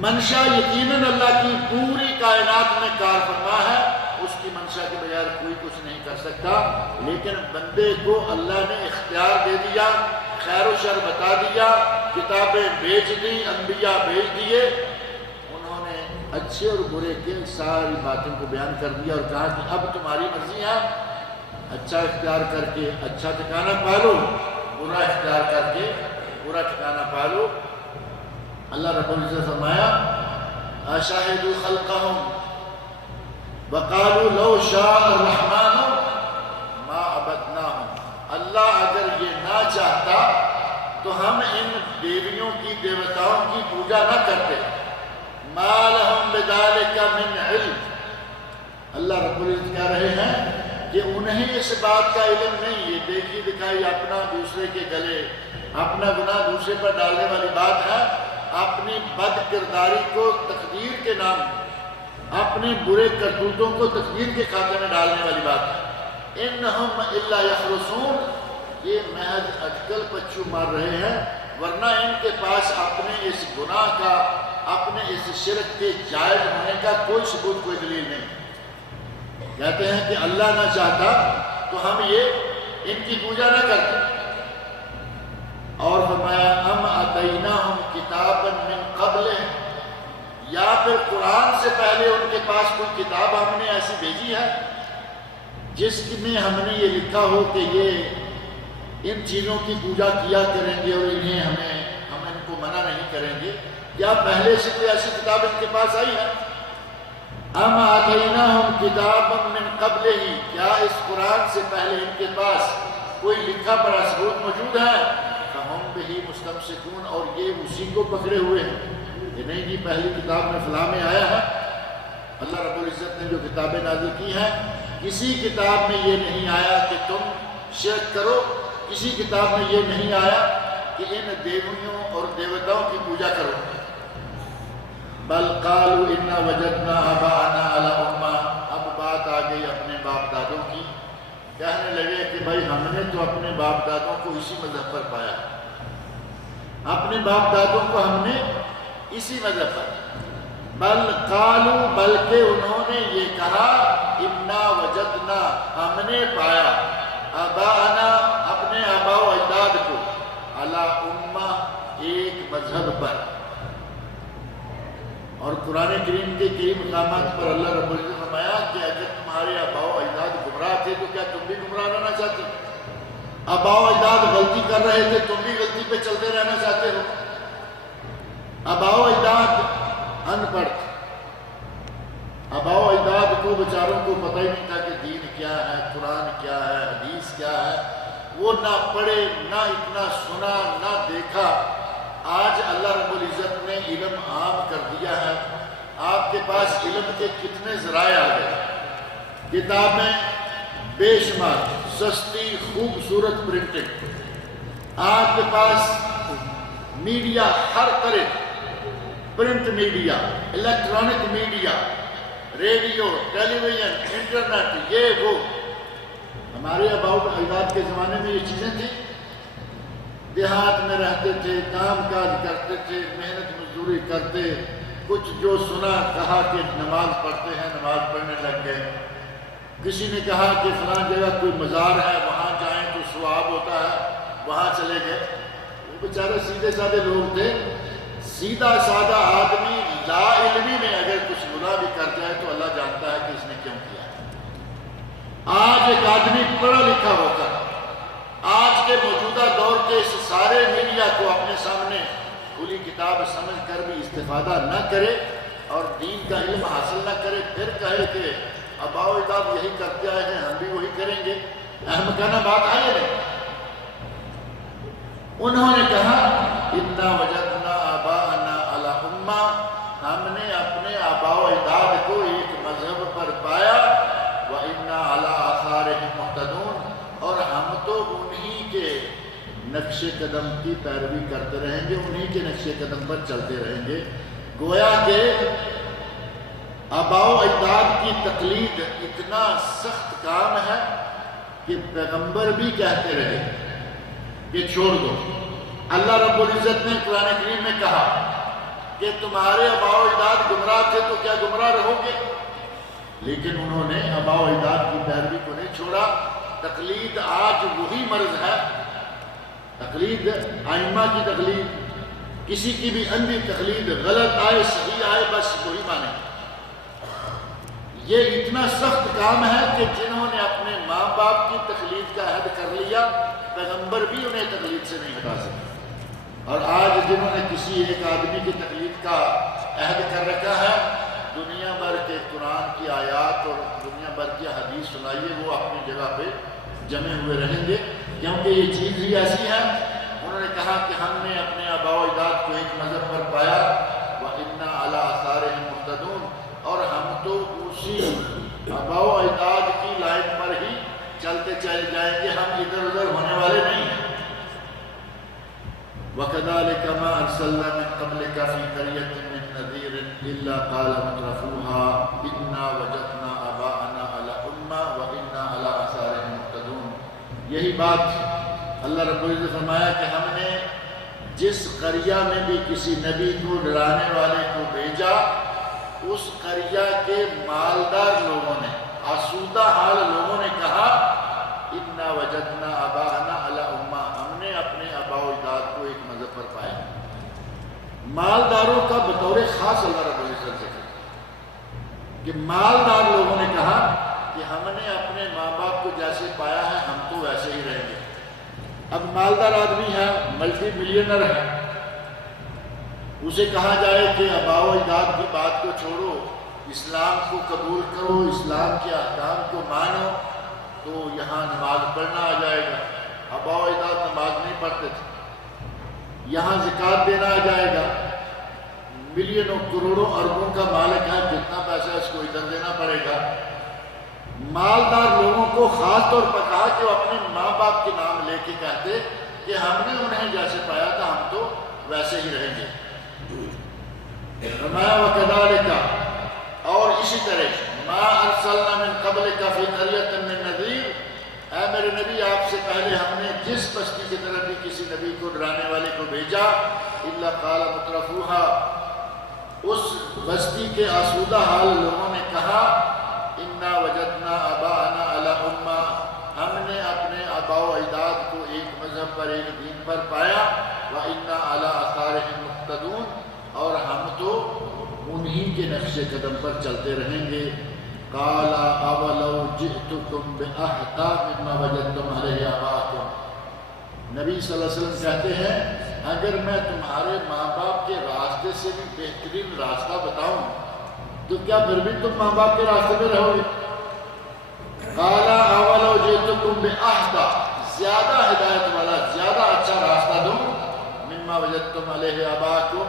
منشا یقیناً اللہ کی پوری کائنات میں کار فرما ہے، اس کی منشا کے بغیر کوئی کچھ نہیں کر سکتا، لیکن بندے کو اللہ نے اختیار دے دیا، خیر و شر بتا دیا، کتابیں بھیج دی، انبیاء بھیج دیے، انہوں نے اچھے اور برے کے ساری باتوں کو بیان کر دیا اور کہا کہ اب تمہاری مرضی ہے، اچھا اختیار کر کے اچھا ٹھکانہ پالو، برا اختیار کر کے برا ٹھکانہ پالو۔ اللہ رب العزت فرمایا اشاہدوا خلقہم وقالوا لو شاء الرحمن ما عبدناہم، اللہ اگر یہ نہ چاہتا تو ہم ان دیویوں کی، دیوتاؤں کی پوجا نہ کرتے، ما لهم بذلك من علم، اللہ رب العزت کہہ رہے ہیں کہ انہیں اس بات کا علم نہیں، یہ دیکھی دکھائی اپنا دوسرے کے گلے، اپنا گناہ دوسرے پر ڈالنے والی بات ہے، اپنی بد کرداری کو تقدیر کے نام، اپنے برے کرتوتوں کو تقدیر کے کھاتے میں ڈالنے والی بات ہے۔ انہم الا یخرصون، یہ محض اٹکل پچو مار رہے ہیں، ورنہ ان کے پاس اپنے اس گناہ کا، اپنے اس شرک کے جائز ہونے کا کوئی ثبوت، کوئی دلیل نہیں۔ کہتے ہیں کہ اللہ نہ چاہتا تو ہم یہ ان کی پوجا نہ کرتے۔ اور فرمایا ام اتیناہم کتابا من قبلہ، یا پھر قرآن سے پہلے ان کے پاس کوئی کتاب ہم نے ایسی بھیجی ہے جس میں ہم نے یہ لکھا ہو کہ یہ ان چیزوں کی پوجا کیا کریں گے اور ہم ان کو منع نہیں کریں گے؟ کیا پہلے سے کوئی ایسی کتاب ان کے پاس آئی ہے؟ ام آتیناہم کتابا من قبلہ، کیا اس قرآن سے پہلے ان کے پاس کوئی لکھا پڑھا ثبوت موجود ہے؟ فہم بہ مستمسکون، اور یہ اسی کو پکڑے ہوئے ہیں کہ نہیں جی پہلی کتاب میں فلاں میں آیا ہے۔ اللہ رب العزت نے جو کتابیں نازل کی ہیں، کسی کتاب میں یہ نہیں آیا کہ تم شرک کرو، کسی کتاب میں یہ نہیں آیا کہ ان دیویوں اور دیوتاؤں کی پوجا کرو۔ بل قالوا انا وجدنا آباءنا علی امہ، اب بات آ گئی اپنے باپ دادوں کی، کہنے لگے کہ بھائی ہم نے تو اپنے باپ دادوں کو اسی مذہب پر پایا، اپنے باپ دادوں کو ہم نے اسی مذہب پر۔ بل قالوا، بلکہ انہوں نے یہ کہا، انا وجدنا، ہم نے پایا، آباءنا، اپنے آباء و اجداد کو، علی امہ، ایک مذہب پر۔ اور قرآن کریم کے کئی مقامات پر اللہ رب العزت نے فرمایا کہ اگر تمہارے آباء و اجداد گمراہ تھے تو کیا تم بھی گمراہ رہنا چاہتے ہو؟ آباء و اجداد غلطی کر رہے تھے، تم بھی غلطی پہ چلتے رہنا چاہتے ہو؟ آباء و اجداد ان پڑھ تھے، آباء و اجداد کو بیچاروں کو پتہ ہی نہیں تھا کہ دین کیا ہے، قرآن کیا ہے، حدیث کیا ہے، وہ نہ پڑھے، نہ اتنا سنا، نہ دیکھا۔ آج اللہ رب العزت نے علم عام کر دیا ہے، آپ کے پاس علم کے کتنے ذرائع آ گئے، کتابیں بے شمار، سستی خوبصورت پرنٹنگ، آپ کے پاس میڈیا ہر طرح، print media, electronic media, radio, television, internet, یہ وہ۔ ہمارے آباء و اجداد کے زمانے میں یہ چیزیں تھیں، دیہات میں رہتے تھے، کام کاج کرتے تھے، محنت مزدوری کرتے، کچھ جو سنا کہا کہ نماز پڑھتے ہیں، نماز پڑھنے لگ گئے۔ کسی نے کہا کہ فلاں جگہ کوئی مزار ہے، وہاں جائیں تو ثواب ہوتا ہے، وہاں چلے گئے۔ وہ بیچارے سیدھے سادے لوگ تھے، سیدھا سادہ آدمی لا علمی میں اگر کچھ گناہ بھی کر جائے تو اللہ جانتا ہے کہ اس نے کیوں کیا۔ آج ایک آدمی پڑھا لکھا ہو کر آج کے موجودہ دور کے اس سارے میڈیا کو اپنے سامنے کھلی کتاب سمجھ کر بھی استفادہ نہ کرے اور دین کا علم حاصل نہ کرے، پھر کہے کہ آباء و اجداد یہی کرتے آئے ہیں، ہم بھی وہی کریں گے، احمقانہ بات ہے یہ نہیں۔ انہوں نے کہا انا وجدنا آباءنا علی امہ، ہم نے اپنے آباء و اجداد کو ایک مذہب پر پایا، وَإِنَّا عَلَىٰ آثَارِهِمْ مُهْتَدُونَ، اور ہم تو انہی کے نقش قدم کی پیروی کرتے رہیں گے، انہی کے نقش قدم پر چلتے رہیں گے۔ گویا کہ آباء و اجداد کی تقلید اتنا سخت کام ہے کہ پیغمبر بھی کہتے رہے کہ چھوڑ دو۔ اللہ رب العزت نے قرآن کریم میں کہا کہ تمہارے آباء و اجداد گمراہ تھے تو کیا گمراہ رہو گے؟ لیکن انہوں نے آباء و اجداد کی پیروی کو نہیں چھوڑا۔ تقلید آج وہی مرض ہے، تقلید، ائمہ کی تقلید، کسی کی بھی اندھی تقلید، غلط آئے صحیح آئے بس وہی مانے۔ یہ اتنا سخت کام ہے کہ جنہوں نے اپنے ماں باپ کی تقلید کا عہد کر لیا، پیغمبر بھی انہیں تقلید سے نہیں ہٹا سکتے۔ اور آج جنہوں نے کسی ایک آدمی کی تقلید کا عہد کر رکھا ہے، دنیا بھر کے قرآن کی آیات اور دنیا بھر کی حدیث سنائیے، وہ اپنی جگہ پہ جمے ہوئے رہیں گے، کیونکہ یہ چیز ہی ایسی ہے۔ انہوں نے کہا کہ ہم نے اپنے آباء و اجداد کو ایک مذہب پر پایا، وَإِنَّا عَلَىٰ آثَارِهِمْ ما ارسلنا من قبلك في قرية من نذير الا قال مترفوها انا وجدنا آباءنا على امة وانا على آثارهم مقتدون. یہی بات اللہ رب العزت نے فرمایا کہ ہم نے جس قریہ میں بھی کسی نبی کو ڈرانے والے کو بھیجا اس قریہ کے مالدار لوگوں نے، آسودہ حال لوگوں نے کہا انا وجدنا آباءنا علی امہ، ہم نے اپنے آباء و اجداد کو ایک مذہب پر پایا. مالداروں کا بطور خاص اللہ رب العزت ذکر کہ مالدار لوگوں نے کہا کہ ہم نے اپنے ماں باپ کو جیسے پایا ہے ہم تو ویسے ہی رہیں گے. اب مالدار آدمی ہے، ملٹی ملینر ہے، اسے کہا جائے کہ آباء و اجداد کی بات کو چھوڑو، اسلام کو قبول کرو، اسلام کے احکام کو مانو، تو یہاں نماز پڑھنا آ جائے گا. آباء و اجداد نماز نہیں پڑھتے تھے. یہاں زکوٰۃ دینا آ جائے گا. ملینوں کروڑوں اربوں کا مالک ہے، جتنا پیسہ اس کو ادھر دینا پڑے گا. مالدار لوگوں کو خاص طور پر کہا کہ وہ اپنے ماں باپ کے نام لے کے کہتے کہ ہم نے انہیں جیسے پایا تھا ہم تو ویسے ہی رہیں گے. فرمایا وَكَذَلِكَ، اور اسی طرح مَا أَرْسَلْنَا مِن قَبْلِكَ فِي قَرْيَةٍ مِّن نَذِيرٍ، اے میرے نبی آپ سے پہلے ہم نے جس بستی کی طرف بھی کسی نبی کو ڈرانے والے کو بھیجا إِلَّا قَالَ مُتْرَفُوهَا، اس بستی کے آسودہ حال لوگوں نے کہا اِنَّا وَجَدْنَا آبَاءَنَا عَلَى أُمَّةٍ، ہم نے اپنے آباء و اجداد کو ایک مذہب پر، ایک دین پر پایا. وَإِنَّا عَلَى آثَارِهِمْ مُقْتَدُونَ، اور ہم تو انہی کے نقش قدم پر چلتے رہیں گے. قَالَ أَوَلَوْ جِئْتُكُمْ بِأَحْدَىٰ مِمَّا وَجَدتُّمْ عَلَيْهِ آبَاءَكُمْ، نبی صلی اللہ علیہ وسلم کہتے ہیں اگر میں تمہارے ماں باپ کے راستے سے بھی بہترین راستہ بتاؤں تو کیا پھر بھی تم ماں باپ کے راستے پہ رہو گے؟ قَالَ أَوَلَوْ جِئْتُكُمْ بِأَحْدَىٰ، زیادہ ہدایت والا، زیادہ اچھا راستہ دوں مِمَّا وَجَدتُّمْ عَلَيْهِ آبَاءَكُمْ،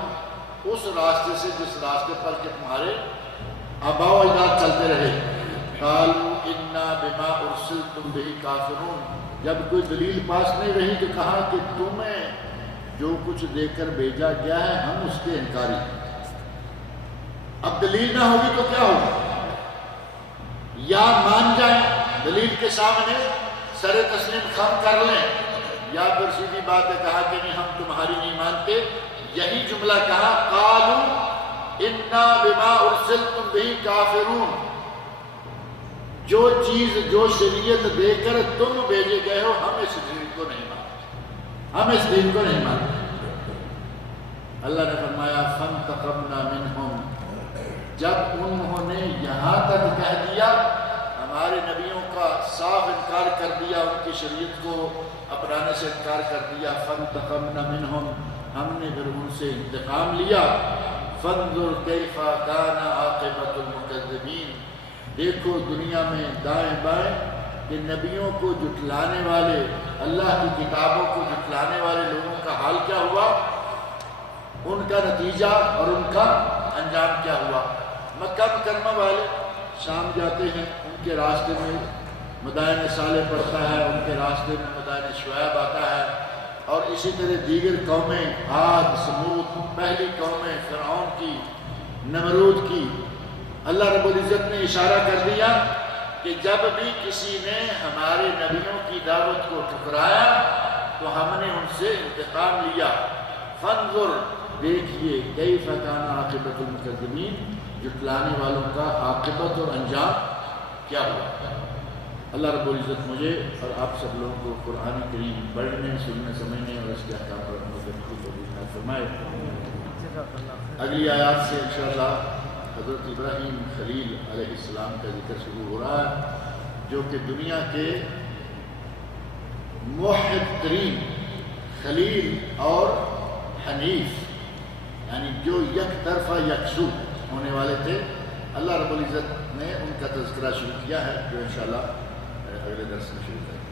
اس راستے سے جس راستے پر کہ تمہارے آباء و اجداد چلتے رہے. قَالُوا إِنَّا بِمَا أُرْسِلْتُمْ بِهِ كَافِرُونَ، جب کوئی دلیل پاس نہیں رہی تو کہا کہ تمہیں جو کچھ دے کر بھیجا گیا ہے ہم اس کے انکاری. اب دلیل نہ ہوگی تو کیا ہوگا؟ یا مان جائیں دلیل کے سامنے سر تسلیم خم کر لیں، یا پھر سیدھی بات ہے کہا کہ نہیں ہم تمہاری نہیں مانتے. یہی جملہ کہا قالوا انا بما ارسلتم به کافرون، جو چیز جو شریعت دے کر تم بھیجے گئے ہو ہم اس دین کو نہیں مانتے، ہم اس دین کو نہیں مانتے. اللہ نے فرمایا فانتقمنا منہم، جب انہوں نے یہاں تک کہہ دیا، ہمارے نبیوں کا صاف انکار کر دیا، ان کی شریعت کو اپنانے سے انکار کر دیا، فانتقمنا منہم، ہم نے پھر ان سے انتقام لیا. فانظر کیف کان عاقبۃ المکذبین، دیکھو دنیا میں دائیں بائیں کہ نبیوں کو جھٹلانے والے، اللہ کی کتابوں کو جھٹلانے والے لوگوں کا حال کیا ہوا، ان کا نتیجہ اور ان کا انجام کیا ہوا. مکہ مکرمہ والے شام جاتے ہیں، ان کے راستے میں مدائن صالح پڑتا ہے، ان کے راستے میں مدائن شعیب آتا ہے، اور اسی طرح دیگر قومیں عاد، سمود، پہلی قومیں فرعون کی، نمرود کی. اللہ رب العزت نے اشارہ کر دیا کہ جب بھی کسی نے ہمارے نبیوں کی دعوت کو ٹھکرایا تو ہم نے ان سے انتقام لیا. فانظر، دیکھیے کیف کان عاقبۃ المکذبین، جھٹلانے والوں کا عاقبت اور انجام کیا ہوا. اللہ رب العزت مجھے اور آپ سب لوگوں کو قرآن کریم پڑھنے، سننے، سمجھنے اور اس کے احکام پر عمل کرنے کی توفیق عطا فرمائے. اگلی آیات سے انشاءاللہ حضرت ابراہیم خلیل علیہ السلام کا ذکر شروع ہو رہا ہے، جو کہ دنیا کے موحد ترین خلیل اور حنیف، یعنی جو یک طرفہ یکسو ہونے والے تھے. اللہ رب العزت نے ان کا تذکرہ شروع کیا ہے، جو انشاءاللہ اگلے درس میں شروع کریں.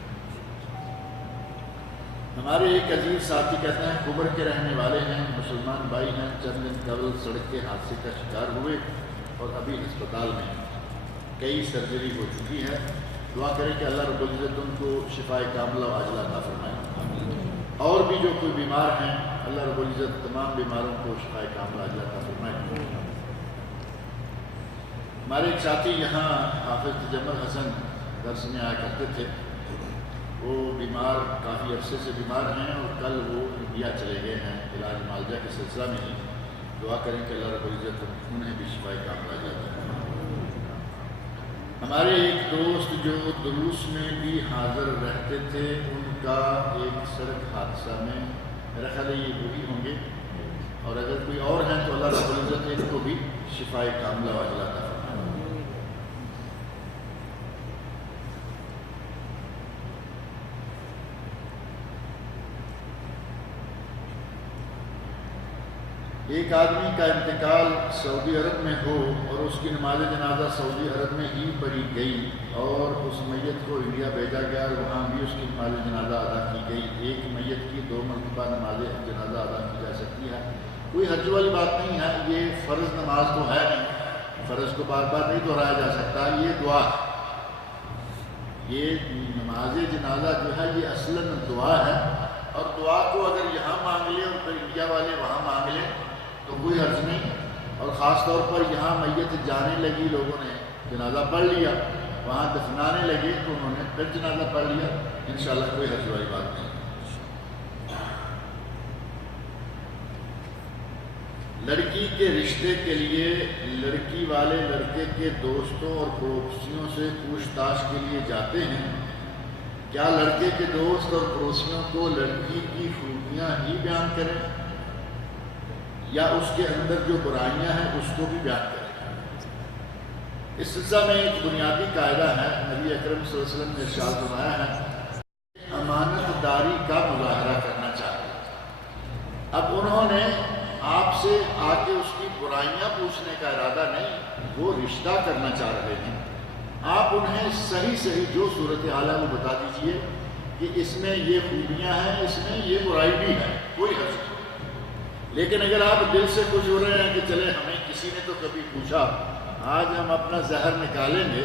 ہمارے ایک عزیز ساتھی کہتے ہیں قبر کے رہنے والے ہیں، مسلمان بھائی ہیں، چند دن قبل سڑک کے حادثے کا شکار ہوئے اور ابھی ہسپتال میں ہیں. کئی سرجری ہو چکی ہے. دعا کریں کہ اللہ رب العزت ان کو شفائے کاملہ و عاجلہ عطا فرمائے. اور بھی جو کوئی بیمار ہیں اللہ رب العزت تمام بیماروں کو شفائے کاملہ عطا فرمائے۔ ہمارے ایک ساتھی یہاں حافظ تجمل حسن درس میں آیا کرتے تھے، وہ بیمار کافی عرصے سے بیمار ہیں اور کل وہ انڈیا چلے گئے ہیں علاج معالجہ کے سلسلہ میں ہی۔ دعا کریں کہ اللہ رب العزت انہیں بھی شفائے کاملہ عطا فرمائے۔ ہمارے ایک دوست جو دروس میں بھی حاضر رہتے تھے، ان کا ایک سڑک حادثہ میں، میرا خیال ہے یہ وہی ہوں گے، اور اگر کوئی اور ہیں تو اللہ رب العزت ان کو بھی شفائے کاملہ عطا فرمائے۔ ایک آدمی کا انتقال سعودی عرب میں ہو اور اس کی نماز جنازہ سعودی عرب میں ہی پڑھی گئی اور اس میت کو انڈیا بھیجا گیا اور وہاں بھی اس کی نماز جنازہ ادا کی گئی، ایک میت کی 2 مرتبہ نماز جنازہ ادا کی جا سکتی ہے؟ کوئی حرج والی بات نہیں ہے، یہ فرض نماز تو ہے نہیں، فرض کو بار بار نہیں دہرایا جا سکتا، یہ دعا ہے، یہ نماز جنازہ جو ہے یہ اصلاً دعا ہے، اور دعا کو اگر یہاں مانگ لیں اور پھر انڈیا والے وہاں مانگ لیں تو کوئی حرج نہیں، اور خاص طور پر یہاں میت جانے لگی، لوگوں نے جنازہ پڑھ لیا، وہاں دفنانے لگے تو انہوں نے پھر جنازہ پڑھ لیا، انشاءاللہ کوئی حرج والی بات نہیں۔ لڑکی کے رشتے کے لیے لڑکی والے لڑکے کے دوستوں اور پڑوسیوں سے پوچھ تاچھ کے لیے جاتے ہیں، کیا لڑکے کے دوست اور پڑوسیوں کو لڑکی کی خوبیاں ہی بیان کریں یا اس کے اندر جو برائیاں ہیں اس کو بھی بیان کریں؟ اس سلسلہ میں ایک بنیادی قاعدہ ہے، نبی اکرم صلی اللہ علیہ وسلم نے ارشاد فرمایا ہے، امانت داری کا مظاہرہ کرنا چاہیے۔ اب انہوں نے آپ سے آ کے اس کی برائیاں پوچھنے کا ارادہ نہیں، وہ رشتہ کرنا چاہ رہے ہیں، آپ انہیں صحیح جو صورتحال ہے وہ بتا دیجئے کہ اس میں یہ خوبیاں ہیں، اس میں یہ برائی بھی ہے، کوئی حرج نہیں۔ لیکن اگر آپ دل سے خوش ہو رہے ہیں کہ چلے ہمیں کسی نے تو کبھی پوچھا، آج ہم اپنا زہر نکالیں گے،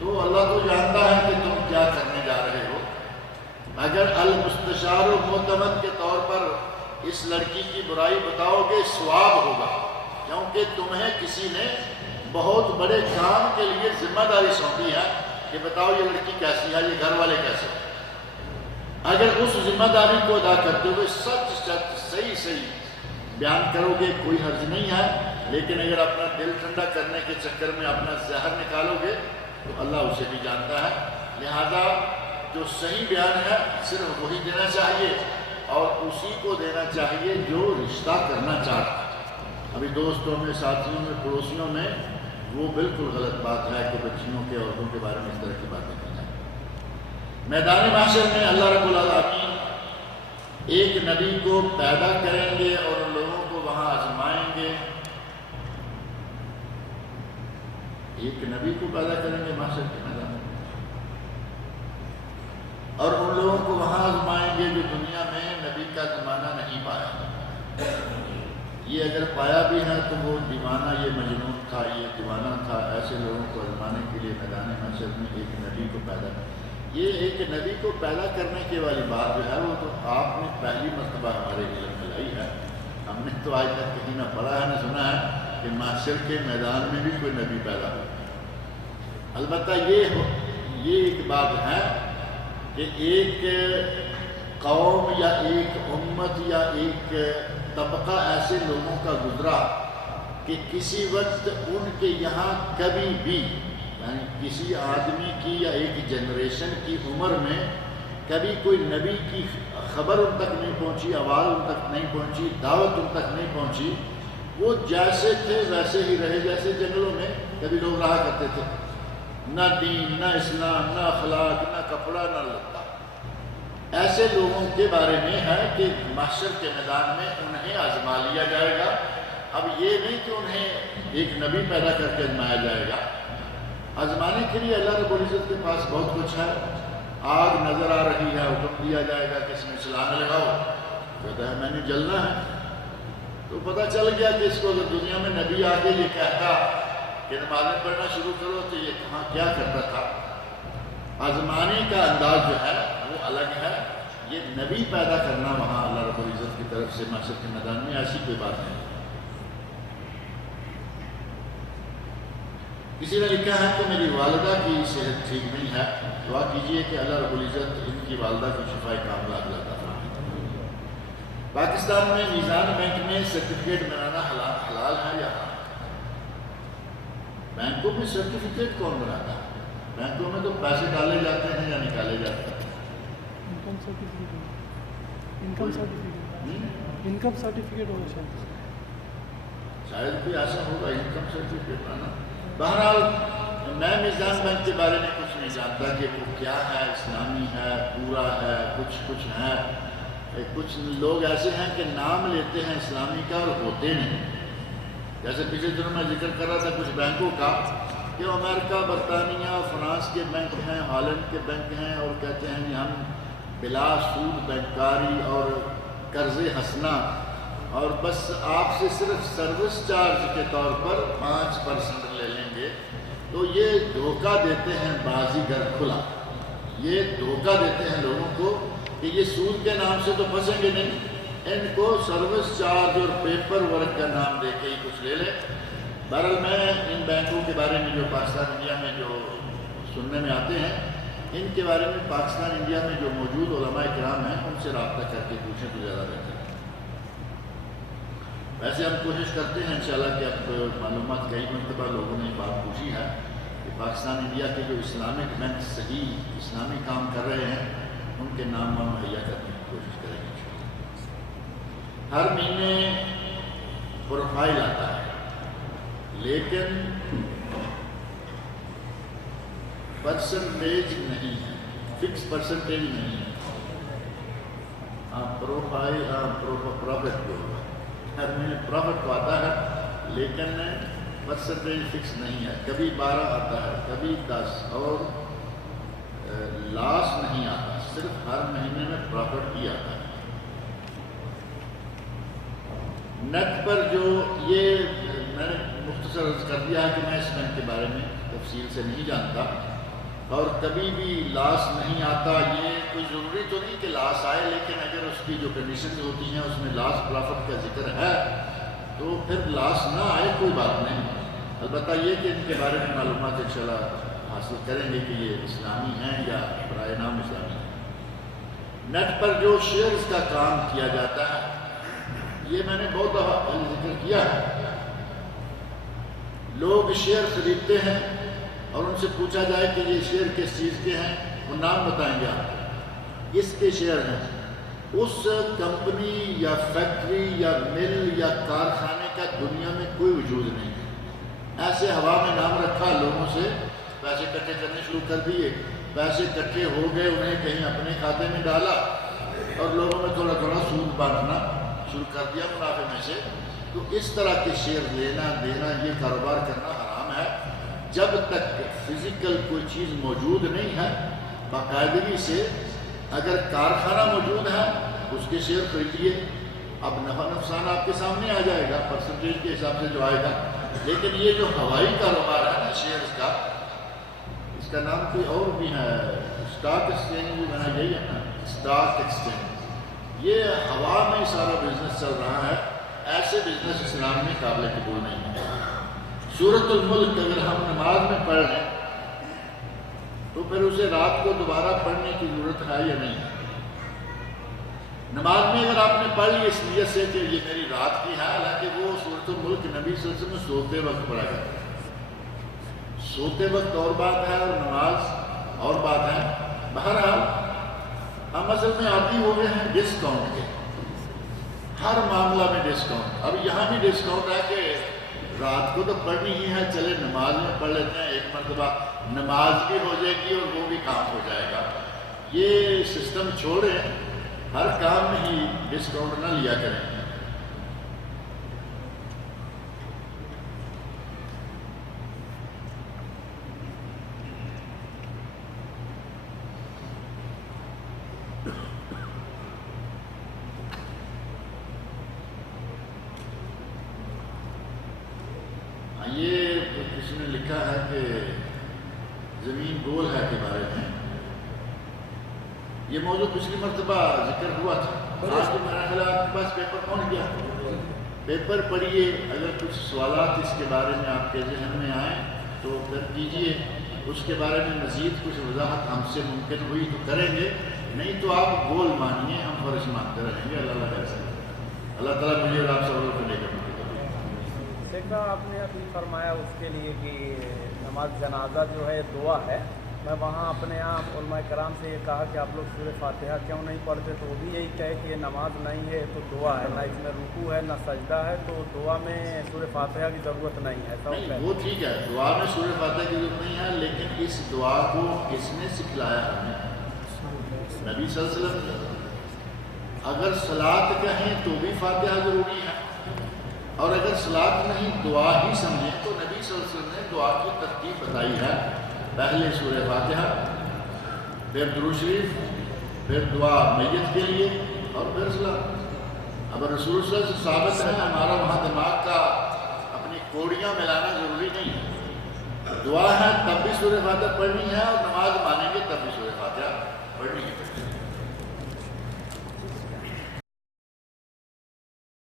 تو اللہ تو جانتا ہے کہ تم کیا کرنے جا رہے ہو۔ اگر المستشار و معتمد کے طور پر اس لڑکی کی برائی بتاؤ گے ثواب ہوگا، کیونکہ تمہیں کسی نے بہت بڑے کام کے لیے ذمہ داری سونپی ہے کہ بتاؤ یہ لڑکی کیسی ہے، یہ گھر والے کیسے ہیں۔ اگر اس ذمہ داری کو ادا کرتے ہوئے سچ صحیح بیان کرو گے کوئی حرج نہیں ہے، لیکن اگر اپنا دل ٹھنڈا کرنے کے چکر میں اپنا زہر نکالو گے تو اللہ اسے بھی جانتا ہے، لہذا جو صحیح بیان ہے صرف وہی دینا چاہیے اور اسی کو دینا چاہیے جو رشتہ کرنا چاہتا ہے۔ ابھی دوستوں میں، ساتھیوں میں، پڑوسیوں میں وہ بالکل غلط بات ہے کہ بچیوں کے، عورتوں کے بارے میں اس طرح کی باتیں کی جائیں۔ میدان محشر میں اللہ رب العالمین ایک نبی کو پیدا کریں گے اور ان لوگوں کو وہاں آزمائیں گے، ایک نبی کو پیدا کریں گے محشر کے میدان میں، اور ان لوگوں کو وہاں آزمائیں گے جو دنیا میں نبی کا زمانہ نہیں پایا۔ یہ اگر پایا بھی ہے تو وہ دیوانہ، یہ مجنون تھا، یہ دیوانہ تھا، ایسے لوگوں کو آزمانے کے لیے میدان محشر میں ایک نبی کو پیدا کریں۔ یہ ایک نبی کو پیدا کرنے کے والی بات جو ہے وہ تو آپ نے پہلی مرتبہ ہمارے علم میں لائی ہے، ہم نے تو آج تک کہیں نہ پڑھا ہے نہ سنا ہے کہ محشر کے میدان میں بھی کوئی نبی پیدا ہو۔ البتہ یہ ایک بات ہے کہ ایک قوم یا ایک امت یا ایک طبقہ ایسے لوگوں کا گزرا کہ کسی وقت ان کے یہاں کبھی بھی، یعنی کسی آدمی کی یا ایک جنریشن کی عمر میں کبھی کوئی نبی کی خبر ان تک نہیں پہنچی، آواز ان تک نہیں پہنچی، دعوت ان تک نہیں پہنچی، وہ جیسے تھے ویسے ہی رہے، جیسے جنگلوں میں کبھی لوگ رہا کرتے تھے، نہ دین، نہ اسلام، نہ اخلاق، نہ کپڑا، نہ لتا۔ ایسے لوگوں کے بارے میں ہے کہ محشر کے میدان میں انہیں آزما لیا جائے گا۔ اب یہ نہیں کہ انہیں ایک نبی پیدا کر کے آزمایا جائے گا، آزمانے کے لیے اللہ رب العزت کے پاس بہت کچھ ہے۔ آگ نظر آ رہی ہے، حکم دیا جائے گا کہ اس میں چھلانگ لگاؤ، کہتا ہے میں نے جلنا ہے، تو پتہ چل گیا کہ اس کو اگر دنیا میں نبی آگے یہ کہتا کہ نمازیں پڑھنا شروع کرو تو یہ کہاں کیا کرتا تھا۔ آزمانے کا انداز جو ہے وہ الگ ہے، یہ نبی پیدا کرنا وہاں اللہ رب العزت کی طرف سے معاشر کے میدان میں ایسی کوئی بات نہیں۔ کسی نے لکھا ہے کہ میری والدہ کی صحت ٹھیک نہیں ہے، دعا کیجئے کہ اللہ رب العزت ان کی والدہ کی شفائے کاملہ عطا فرمائے۔ پاکستان میں میزان بینک میں سرٹیفکیٹ بنانا حلال ہے یا حرام؟ بینکوں میں سرٹیفکیٹ کون بناتا ہے؟ بینکوں میں تو پیسے ڈالے جاتے ہیں یا نکالے جاتے ہیں؟ انکم سرٹیفکیٹ ہوگا شاید کوئی ایسا ہوگا انکم سرٹیفکیٹ بنانا۔ بہرحال میں میزان بینک کے بارے میں کچھ نہیں جانتا کہ وہ کیا ہے، اسلامی ہے، پورا ہے، کچھ ہے۔ کچھ لوگ ایسے ہیں کہ نام لیتے ہیں اسلامی کا اور ہوتے نہیں۔ جیسے پچھلے دنوں میں ذکر کر رہا تھا کچھ بینکوں کا کہ امریکہ، برطانیہ، فرانس کے بینک ہیں، ہالینڈ کے بینک ہیں، اور کہتے ہیں کہ ہم بلا سود بینکاری اور قرض حسنہ اور بس آپ سے صرف سروس چارج کے طور پر 5% لے لیں گے۔ تو یہ دھوکہ دیتے ہیں بازیگر کھلا، یہ دھوکہ دیتے ہیں لوگوں کو کہ یہ سود کے نام سے تو پھنسیں گے نہیں، ان کو سروس چارج اور پیپر ورک کا نام دے کے ہی کچھ لے لیں۔ بہرحال میں ان بینکوں کے بارے میں جو پاکستان انڈیا میں جو سننے میں آتے ہیں، ان کے بارے میں پاکستان انڈیا میں جو موجود علماء کرام ہیں ان سے رابطہ کر کے پوچھیں تو زیادہ بہتر ہے۔ ویسے ہم کوشش کرتے ہیں انشاءاللہ کہ اب معلومات کئی مرتبہ لوگوں نے بات پوچھی ہے کہ پاکستان انڈیا کے جو اسلامک بینک صحیح اسلامی کام کر رہے ہیں ان کے نام ہم مہیا کرنے کی کوشش کریں گے انشاءاللہ۔ ہر مہینے پروفائل آتا ہے لیکن پرسنٹیج نہیں ہے، فکس پرسنٹیج نہیں ہے۔ پروفائل پروفٹ جو ہوگا ہر مہینے پروفٹ تو آتا ہے لیکن پرسنٹیج فکس نہیں ہے، کبھی 12 آتا ہے، کبھی 10 اور لاس نہیں آتا، صرف ہر مہینے میں پروفٹ ہی آتا ہے۔ نیٹ پر جو یہ میں نے مختصر عرض کر دیا ہے کہ میں اس بینک کے بارے میں تفصیل سے نہیں جانتا اور کبھی بھی لاس نہیں آتا۔ یہ کوئی ضروری تو نہیں کہ لاس آئے، لیکن اگر اس کی جو کنڈیشنز ہوتی ہیں اس میں لاس پرافٹ کا ذکر ہے تو پھر لاس نہ آئے کوئی بات نہیں۔ البتہ یہ کہ ان کے بارے میں معلومات انشاءاللہ حاصل کریں گے کہ یہ اسلامی ہیں یا برائے نام اسلامی ہیں۔ نیٹ پر جو شیئرز کا کام کیا جاتا ہے یہ میں نے بہت دفعہ ذکر کیا ہے۔ لوگ شیئر خریدتے ہیں اور ان سے پوچھا جائے کہ یہ شیئر کس چیز کے ہیں، وہ نام بتائیں گے آپ، اس کے شیئر ہیں۔ اس کمپنی یا فیکٹری یا مل یا کارخانے کا دنیا میں کوئی وجود نہیں ہے۔ ایسے ہوا میں نام رکھا، لوگوں سے پیسے اکٹھے کرنے شروع کر دیے، پیسے اکٹھے ہو گئے، انہیں کہیں اپنے کھاتے میں ڈالا اور لوگوں میں تھوڑا تھوڑا سود بانٹنا شروع کر دیا منافع میں سے۔ تو اس طرح کے شیئر لینا دینا یہ کاروبار کرنا حرام ہے۔ جب تک فزیکل کوئی چیز موجود نہیں ہے باقاعدگی سے، اگر کارخانہ موجود ہے اس کے شیئر خریدیے، اب نفع نقصان آپ کے سامنے آ جائے گا پرسنٹیج کے حساب سے جو آئے گا۔ لیکن یہ جو ہوائی کاروبار ہے نا شیئرز کا، اس کا نام کوئی اور بھی ہے، اسٹاک ایکسچینج بھی بنا گئی ہے نا، اسٹاک ایکسچینج، یہ ہوا میں سارا بزنس چل رہا ہے۔ ایسے بزنس اسلام میں قابل قبول نہیں ہے۔ سورۃ الملک اگر ہم نماز میں پڑھ لیں تو پھر اسے رات کو دوبارہ پڑھنے کی ضرورت ہے یا نہیں؟ نماز میں اگر آپ نے پڑھ لی اس نیت سے کہ یہ میری رات کی ہے، حالانکہ وہ سورۃ الملک نبی صلی اللہ علیہ وسلم میں سوتے وقت پڑھا جاتا ہے۔ سوتے وقت اور بات ہے اور نماز اور بات ہے۔ بہرحال ہم اصل میں عادی ہو گئے ہیں ڈسکاؤنٹ کے، ہر معاملہ میں ڈسکاؤنٹ۔ اب یہاں بھی ڈسکاؤنٹ ہے کہ رات کو تو پڑھنی ہی ہے، چلے نماز میں پڑھ لیتے ہیں، ایک مرتبہ نماز بھی ہو جائے گی اور وہ بھی کام ہو جائے گا۔ یہ سسٹم چھوڑیں، ہر کام میں ہی ڈسکاؤنٹ نہ لیا کریں۔ یہ کسی نے لکھا ہے کہ زمین گول ہے کے بارے میں یہ موضوع پچھلی مرتبہ ذکر ہوا تھا، آج تو میرا خیال آپ کے پاس پیپر پہنچ گیا، پیپر پڑھیے، اگر کچھ سوالات اس کے بارے میں آپ کے ذہن میں آئیں تو پھر کیجیے، اس کے بارے میں مزید کچھ وضاحت ہم سے ممکن ہوئی تو کریں گے، نہیں تو آپ گول مانیے، ہم فرض مانتے رہیں گے۔ اللہ تعالیٰ مجھے اور آپ سب کو لے کر شیخ صاحب آپ نے ابھی فرمایا اس کے لیے کہ نماز جنازہ جو ہے دعا ہے، میں وہاں اپنے یہاں علماء کرام سے یہ کہا کہ آپ لوگ سورہ فاتحہ کیوں نہیں پڑھتے، تو وہ بھی یہی کہے کہ یہ نماز نہیں ہے تو دعا ہے، نہ اس میں رکوع ہے نہ سجدہ ہے، تو دعا میں سورہ فاتحہ کی ضرورت نہیں ہے، ایسا نہیں، وہ ٹھیک ہے، دعا میں سورہ فاتحہ کی ضرورت نہیں ہے، لیکن اس دعا کو کس نے سکھلایا ہمیں؟ نبی صلی اللہ علیہ وسلم۔ اگر صلاۃ کہیں تو بھی فاتحہ ضروری ہے، اور اگر صلاۃ نہیں دعا ہی سمجھیں تو نبی صلی اللہ علیہ وسلم نے دعا کی ترتیب بتائی ہے، پہلے سورہ فاتحہ، پھر درود شریف، پھر دعا میت کے لیے، اور پھر صلاۃ۔ اب رسول صلی اللہ علیہ وسلم سے ثابت ہے، ہمارا وہاں دماغ کا اپنی کوڑیاں ملانا ضروری نہیں ہے، دعا ہے تب بھی سورہ فاتحہ پڑھنی ہے، اور